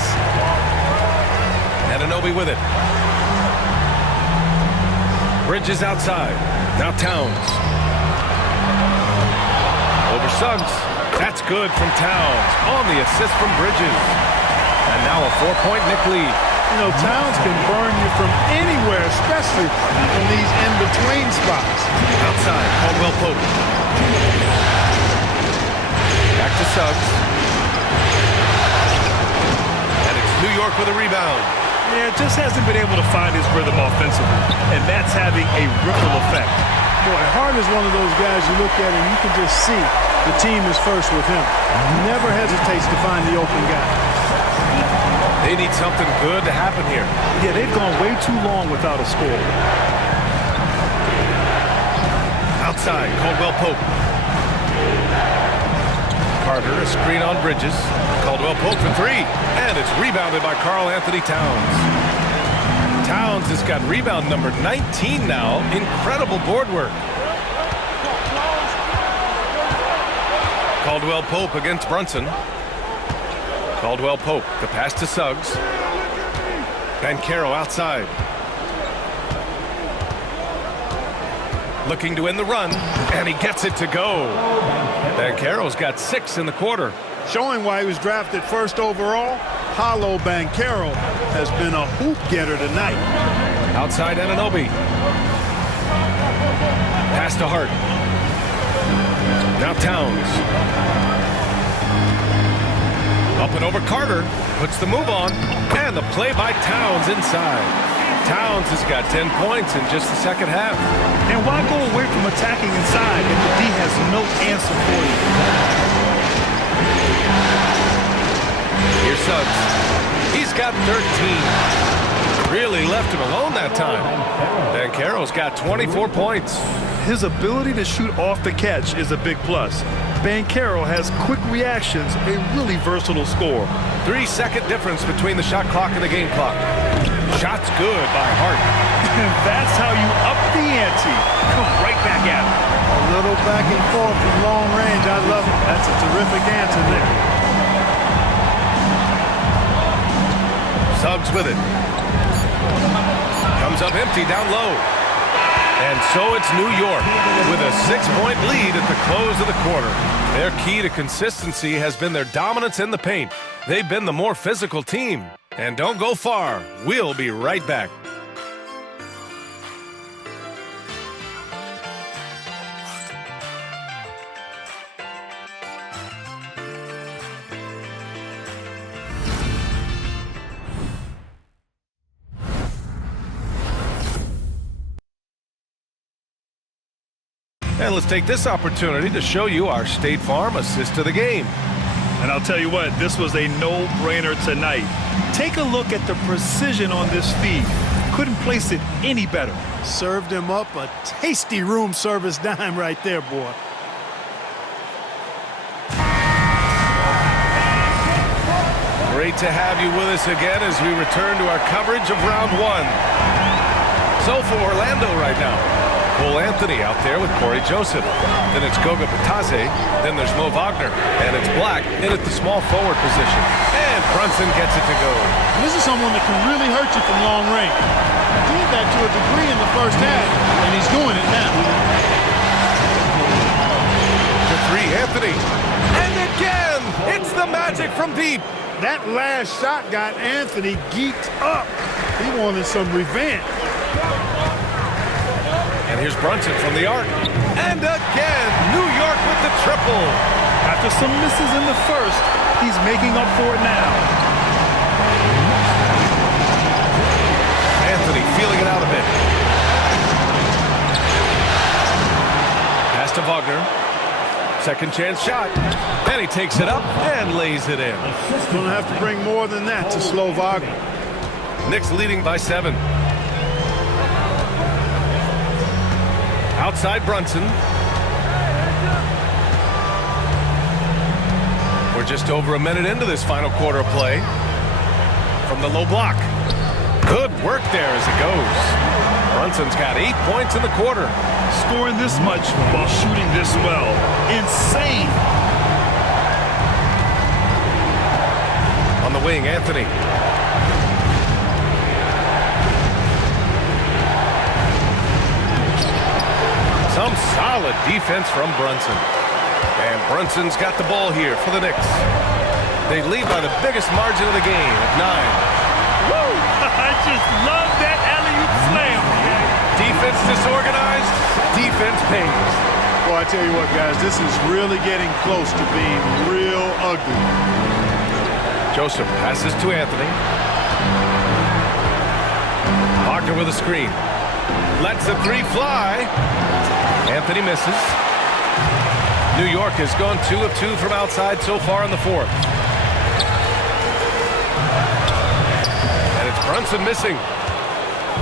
Anunoby with it. Bridges outside. Now Towns. Over Suggs. That's good from Towns. On the assist from Bridges. And now a 4-point Knick lead. You know, Towns can burn you from anywhere, especially from these in-between spots. Outside, Caldwell Pope. Back to Suggs. And it's New York with a rebound. Yeah, just hasn't been able to find his rhythm offensively. And that's having a ripple effect. Boy, Hart is one of those guys you look at and you can just see the team is first with him. Never hesitates to find the open guy. They need something good to happen here. Yeah, they've gone way too long without a score. Outside, Caldwell Pope. Carter, a screen on Bridges. Caldwell Pope for 3. And it's rebounded by Karl-Anthony Towns. Towns has got rebound number 19 now. Incredible board work. Caldwell Pope against Brunson. Caldwell Pope, the pass to Suggs. Banchero outside. Looking to win the run, and he gets it to go. Banchero's got 6 in the quarter. Showing why he was drafted first overall, Paolo Banchero has been a hoop getter tonight. Outside Anunoby. Pass to Hart. Now Towns. Up and over Carter. Puts the move on. And the play by Towns inside. Towns has got 10 points in just the second half. And why go away from attacking inside if the D has no answer for you? Here's Suggs. He's got 13. Really left him alone that time. Banchero's got 24 points. His ability to shoot off the catch is a big plus. Banchero has quick reactions, a really versatile scorer. 3-second difference between the shot clock and the game clock. Shot's good by Hart. And that's how you up the ante. Come right back at him. little back and forth from long range. I love it. That's a terrific answer there. Suggs with it. Comes up empty down low. And so it's New York with a 6-point lead at the close of the quarter. Their key to consistency has been their dominance in the paint. They've been the more physical team. And don't go far. We'll be right back. And let's take this opportunity to show you our State Farm assist to the game. And I'll tell you what, this was a no-brainer tonight. Take a look at the precision on this feed. Couldn't place it any better. Served him up a tasty room service dime right there, boy. Great to have you with us again as we return to our coverage of round one. So for Orlando right now, Cole Anthony out there with Corey Joseph. Then it's Goga Batase. Then there's Mo Wagner. And it's Black in at the small forward position. And Brunson gets it to go. This is someone that can really hurt you from long range. He did that to a degree in the first half, and he's doing it now. To three, Anthony. And again, it's the Magic from deep. That last shot got Anthony geeked up. He wanted some revenge. And here's Brunson from the arc. And again, New York with the triple. After some misses in the first, he's making up for it now. Anthony feeling it out a bit. Pass to Wagner. Second chance shot. And he takes it up and lays it in. Going to have to bring more than that to slow Wagner. Knicks leading by 7. Outside Brunson. We're just over a minute into this final quarter of play. From the low block. Good work there as it goes. Brunson's got 8 points in the quarter. Scoring this much while shooting this well. Insane. On the wing, Anthony. Some solid defense from Brunson. And Brunson's got the ball here for the Knicks. They lead by the biggest margin of the game at 9. Woo! I just love that alley-oop slam. Defense disorganized, defense pays. Well, I tell you what, guys, this is really getting close to being real ugly. Joseph passes to Anthony. Wagner with a screen. Lets the three fly. Anthony misses. New York has gone 2 of 2 from outside so far in the fourth. And it's Brunson missing.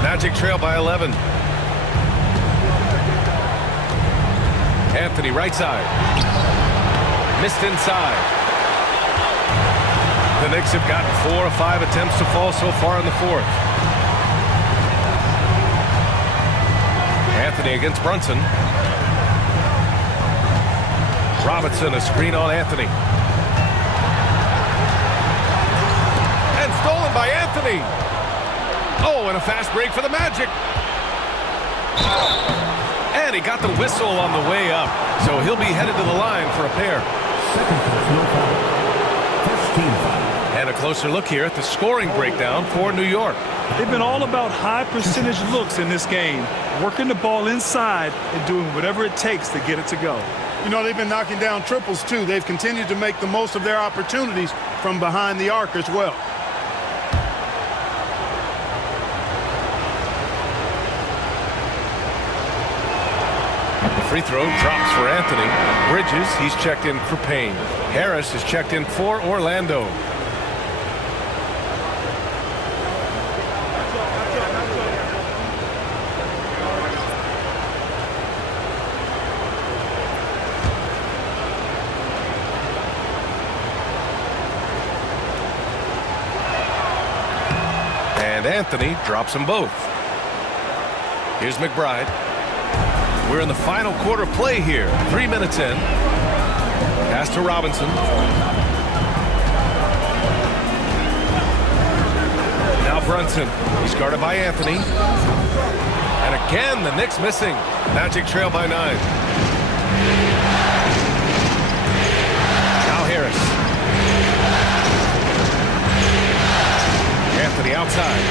Magic trail by 11. Anthony right side. Missed inside. The Knicks have gotten 4 of 5 attempts to fall so far in the fourth. Anthony against Brunson. Robinson, a screen on Anthony. And stolen by Anthony. Oh, and a fast break for the Magic. And he got the whistle on the way up. So he'll be headed to the line for a pair. And a closer look here at the scoring breakdown for New York. They've been all about high percentage looks in this game, working the ball inside and doing whatever it takes to get it to go. You know, they've been knocking down triples, too. They've continued to make the most of their opportunities from behind the arc as well. The free throw drops for Anthony. Bridges, he's checked in for Payne. Harris is checked in for Orlando. And Anthony drops them both. Here's McBride. We're in the final quarter play here. 3 minutes in. Pass to Robinson. Now Brunson. He's guarded by Anthony. And again, the Knicks missing. Magic trail by 9. Now Harris. Anthony outside.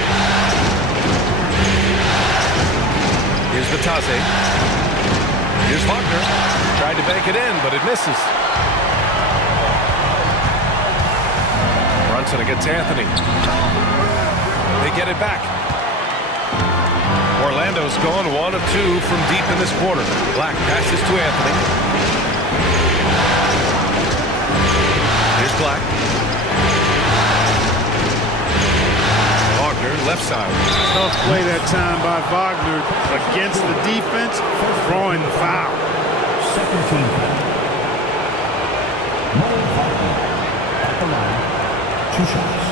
Here's Vitesse. Here's Wagner. Tried to bank it in, but it misses. Brunson against Anthony. They get it back. Orlando's gone 1 of 2 from deep in this quarter. Black passes to Anthony. Here's Black. Wagner, left side. Tough play that time by Wagner against the defense, drawing the foul. Second team foul. Mo Wagner at the line. 2 shots.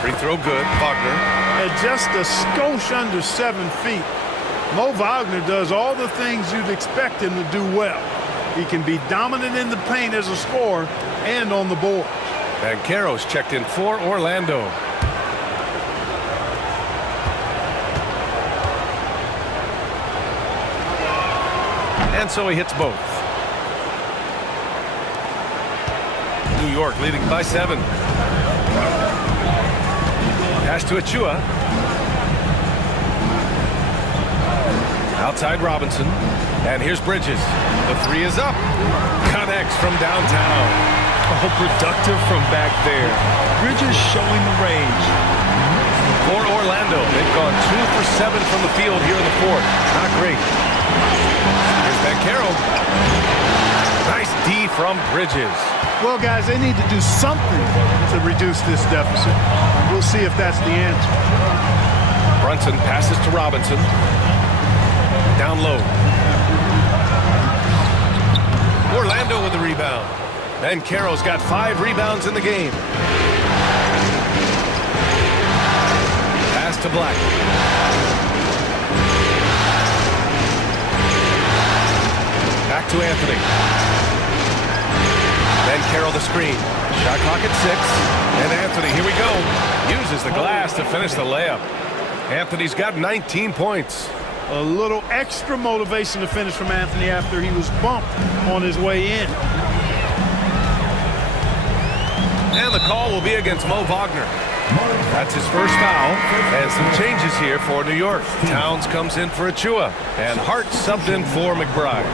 Free throw good. Wagner. At just a skosh under 7 feet, Mo Wagner does all the things you'd expect him to do well. He can be dominant in the paint as a scorer and on the board. Banchero's checked in for Orlando. And so he hits both. New York leading by 7. Pass to Achua. Outside Robinson. And here's Bridges. The 3 is up. Connects from downtown. Oh, productive from back there. Bridges showing the range. For Orlando, they've gone 2 for 7 from the field here in the 4th. Not great. Here's Banchero. Nice D from Bridges. Well, guys, they need to do something to reduce this deficit. We'll see if that's the answer. Brunson passes to Robinson. Down low. Orlando with the rebound. Banchero's got 5 rebounds in the game. Pass to Black. Back to Anthony. Banchero the screen. Shot clock at 6. And Anthony, here we go. Uses the glass to finish the layup. Anthony's got 19 points. A little extra motivation to finish from Anthony after he was bumped on his way in. And the call will be against Mo Wagner. That's his first foul. And some changes here for New York. Towns comes in for Achua. And Hart subbed in for McBride.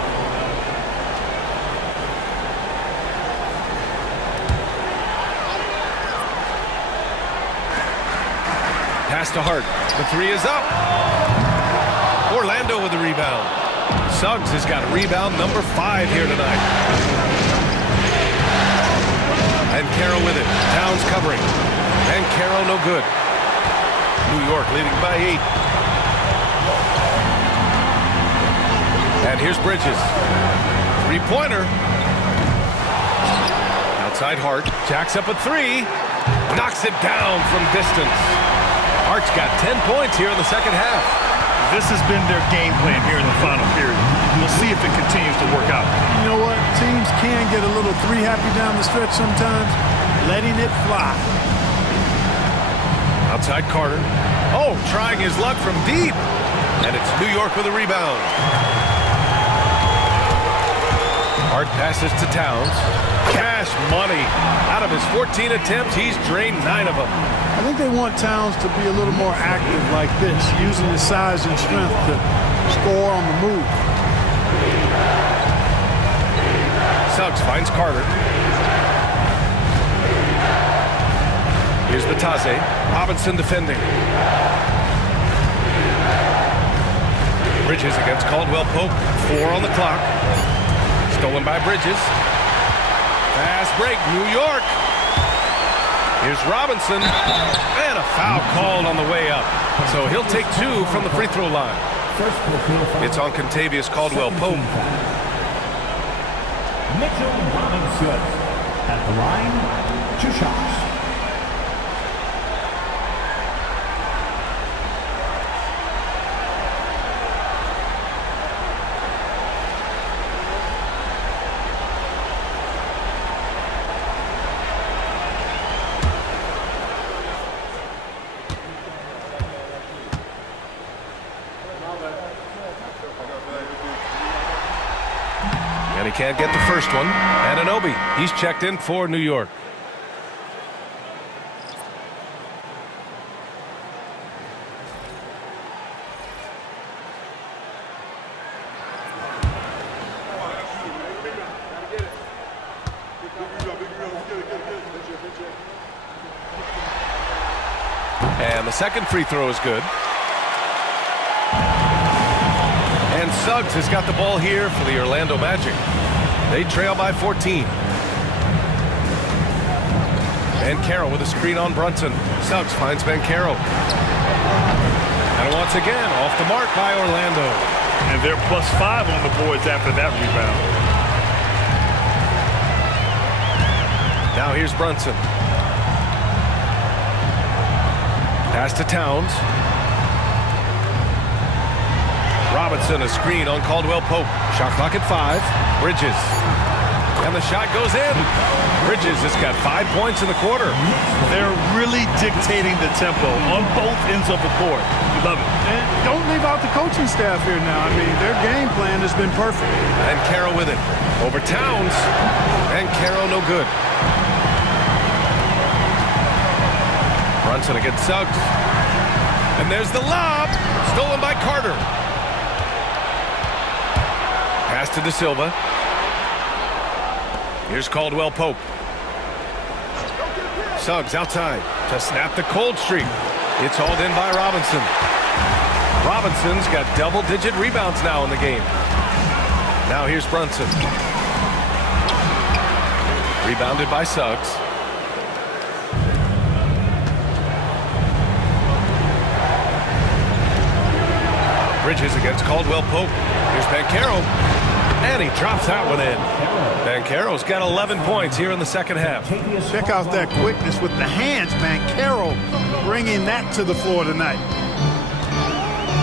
Pass to Hart. The 3 is up. Orlando with the rebound. Suggs has got rebound number 5 here tonight. And Carroll with it. Towns covering. And Carroll no good. New York leading by 8. And here's Bridges. 3-pointer. Outside Hart. Jacks up a 3. Knocks it down from distance. Hart's got 10 points here in the second half. This has been their game plan here in the final period. We'll see if it continues to work out. You know what? Teams can get a little 3-happy down the stretch sometimes. Letting it fly. Outside Carter. Oh, trying his luck from deep. And it's New York with a rebound. Hart passes to Towns. Cash money. Out of his 14 attempts, he's drained 9 of them. I think they want Towns to be a little more active like this, using his size and strength to score on the move. Suggs finds Carter. Here's Vitesse. Robinson defending. Bridges against Caldwell Pope. 4 on the clock. Stolen by Bridges. Fast break, New York. Here's Robinson. And a foul called on the way up. So he'll take 2 from the free throw line. It's on Contavious Caldwell-Pope. Mitchell Robinson at the line, 2 shots. And he can't get the first one. Anunoby, he's checked in for New York. And the second free throw is good. And Suggs has got the ball here for the Orlando Magic. They trail by 14. Banchero with a screen on Brunson. Suggs finds Banchero. And once again, off the mark by Orlando. And they're +5 on the boards after that rebound. Now here's Brunson. Pass to Towns. Robinson, a screen on Caldwell-Pope. Shot clock at 5. Bridges. And the shot goes in. Bridges has got 5 points in the quarter. They're really dictating the tempo on both ends of the court. You love it. And don't leave out the coaching staff here now. I mean, their game plan has been perfect. And Caro with it. Over Towns. And Caro no good. Brunson against Suggs. And there's the lob. Stolen by Carter. Pass to De Silva. Here's Caldwell-Pope. Suggs outside to snap the cold streak. It's hauled in by Robinson. Robinson's got double-digit rebounds now in the game. Now here's Brunson. Rebounded by Suggs. Bridges against Caldwell-Pope. Here's Banchero. And he drops that one in. Banchero's got 11 points here in the second half. Check out that quickness with the hands. Banchero bringing that to the floor tonight.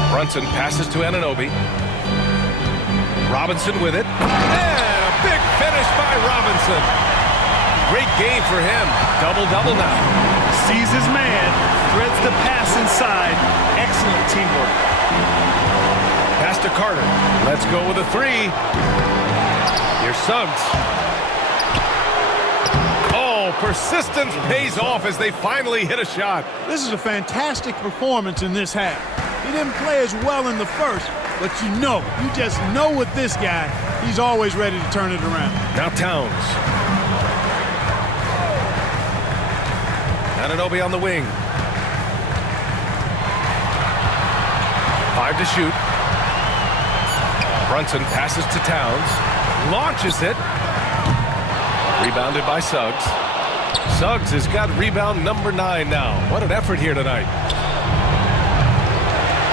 Brunson passes to Anunoby. Robinson with it. And a big finish by Robinson. Great game for him. Double-double now. Sees his man. Threads the pass inside. Excellent teamwork. Pass to Carter. Let's go with a 3. Here's Suggs. Oh, persistence pays off as they finally hit a shot. This is a fantastic performance in this half. He didn't play as well in the first, but you just know with this guy, he's always ready to turn it around. Now Towns. Anunoby on the wing. 5 to shoot. Brunson passes to Towns. Launches it. Rebounded by Suggs. Suggs has got rebound number 9 now. What an effort here tonight.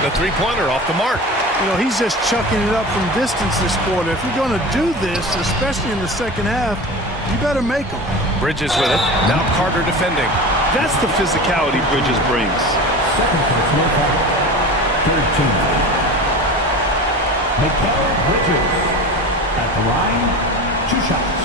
The three-pointer off the mark. You know, he's just chucking it up from distance this quarter. If you're going to do this, especially in the second half, you better make them. Bridges with it. Now Carter defending. That's the physicality Bridges brings. 13. Mikal Bridges at the line, 2 shots.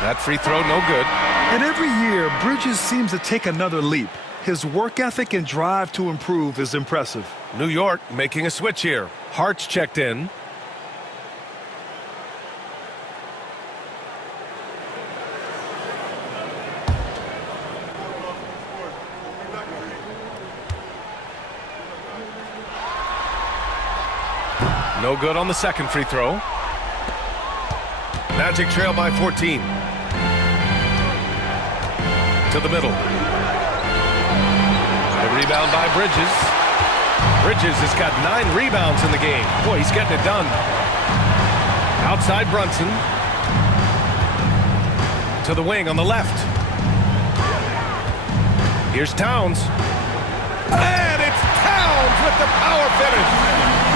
That free throw no good. And every year, Bridges seems to take another leap. His work ethic and drive to improve is impressive. New York making a switch here. Hart's checked in. No good on the second free throw. Magic trail by 14. To the middle. The rebound by Bridges. Bridges has got 9 rebounds in the game. Boy, he's getting it done. Outside Brunson. To the wing on the left. Here's Towns. And it's Towns with the power finish.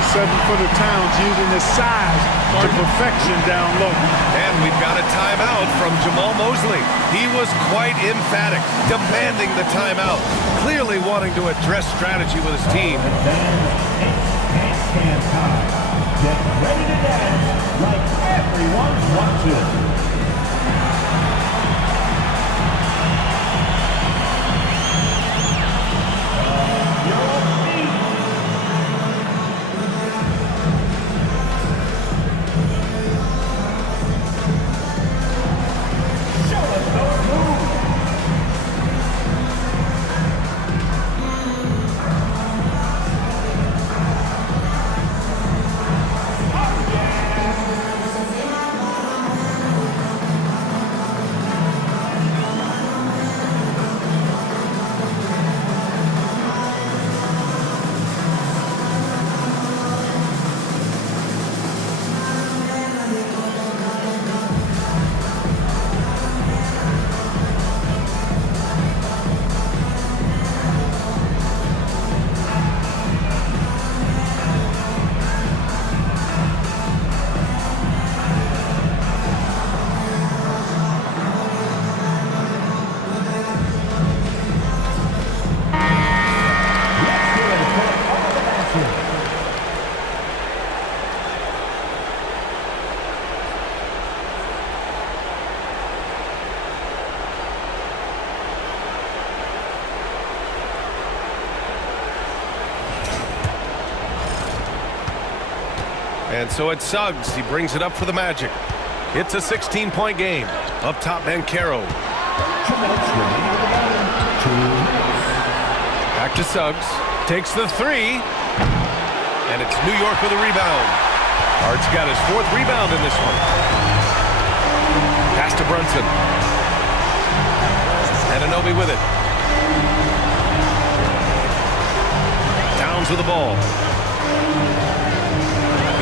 The 7-footer Towns using his size to perfection down low. And we've got a timeout from Jamal Mosley. He was quite emphatic, demanding the timeout, clearly wanting to address strategy with his team. Can't stand time. Get ready to dance like everyone's watching. And so it's Suggs. He brings it up for the Magic. It's a 16-point game. Up top, Banchero. Back to Suggs. Takes the 3. And it's New York with a rebound. Hart's got his 4th rebound in this one. Pass to Brunson. Anunoby with it. Towns with the ball.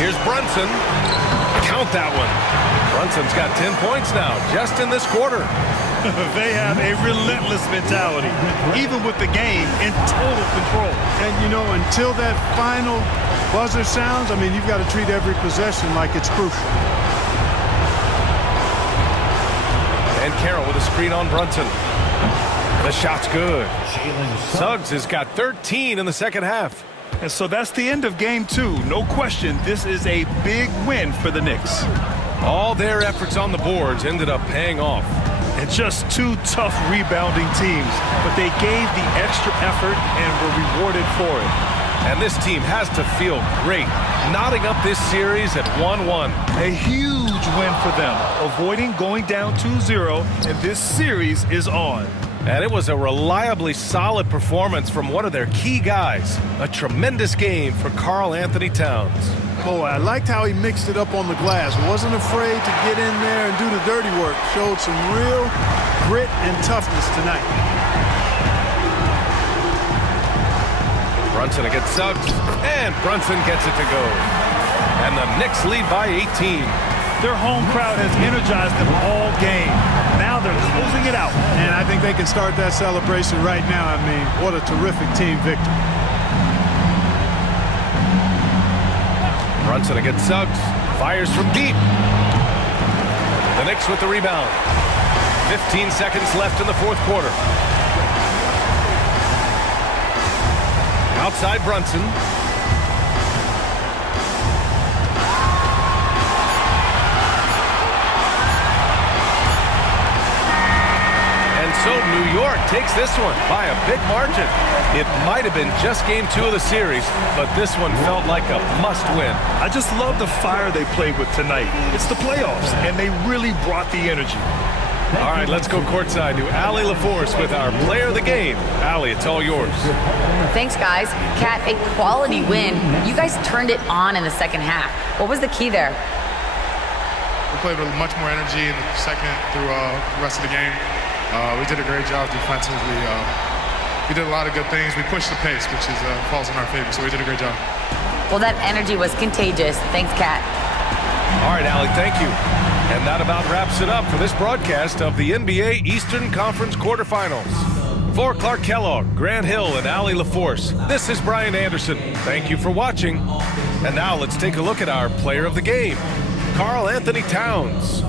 Here's Brunson. Count that one. Brunson's got 10 points now, just in this quarter. They have a relentless mentality, even with the game in total control. And, you know, until that final buzzer sounds, I mean, you've got to treat every possession like it's crucial. And Carroll with a screen on Brunson. The shot's good. Suggs has got 13 in the second half. And so that's the end of game 2. No question, this is a big win for the Knicks. All their efforts on the boards ended up paying off. And just 2 tough rebounding teams, but they gave the extra effort and were rewarded for it. And this team has to feel great, knotting up this series at 1-1. A huge win for them, avoiding going down 2-0, and this series is on. And it was a reliably solid performance from one of their key guys. A tremendous game for Karl Anthony Towns. Boy, I liked how he mixed it up on the glass. Wasn't afraid to get in there and do the dirty work. Showed some real grit and toughness tonight. Brunson against Suggs, and Brunson gets it to go. And the Knicks lead by 18. Their home crowd has energized them all game. Now they're closing it out. And I think they can start that celebration right now. I mean, what a terrific team victory. Brunson against Suggs. Fires from deep. The Knicks with the rebound. 15 seconds left in the 4th quarter. Outside Brunson. So New York takes this one by a big margin. It might have been just game 2 of the series, but this one felt like a must-win. I just love the fire they played with tonight. It's the playoffs, and they really brought the energy. All right, let's go courtside to Allie LaForce with our player of the game. Allie, it's all yours. Thanks, guys. Kat, a quality win. You guys turned it on in the second half. What was the key there? played with much more energy in the second through the rest of the game. We did a great job defensively. We did a lot of good things. We pushed the pace, which falls in our favor, so we did a great job. Well, that energy was contagious. Thanks, Kat. All right, Allie, thank you. And that about wraps it up for this broadcast of the NBA Eastern Conference quarterfinals. For Clark Kellogg, Grant Hill, and Allie LaForce, this is Brian Anderson. Thank you for watching. And now let's take a look at our player of the game, Karl Anthony Towns.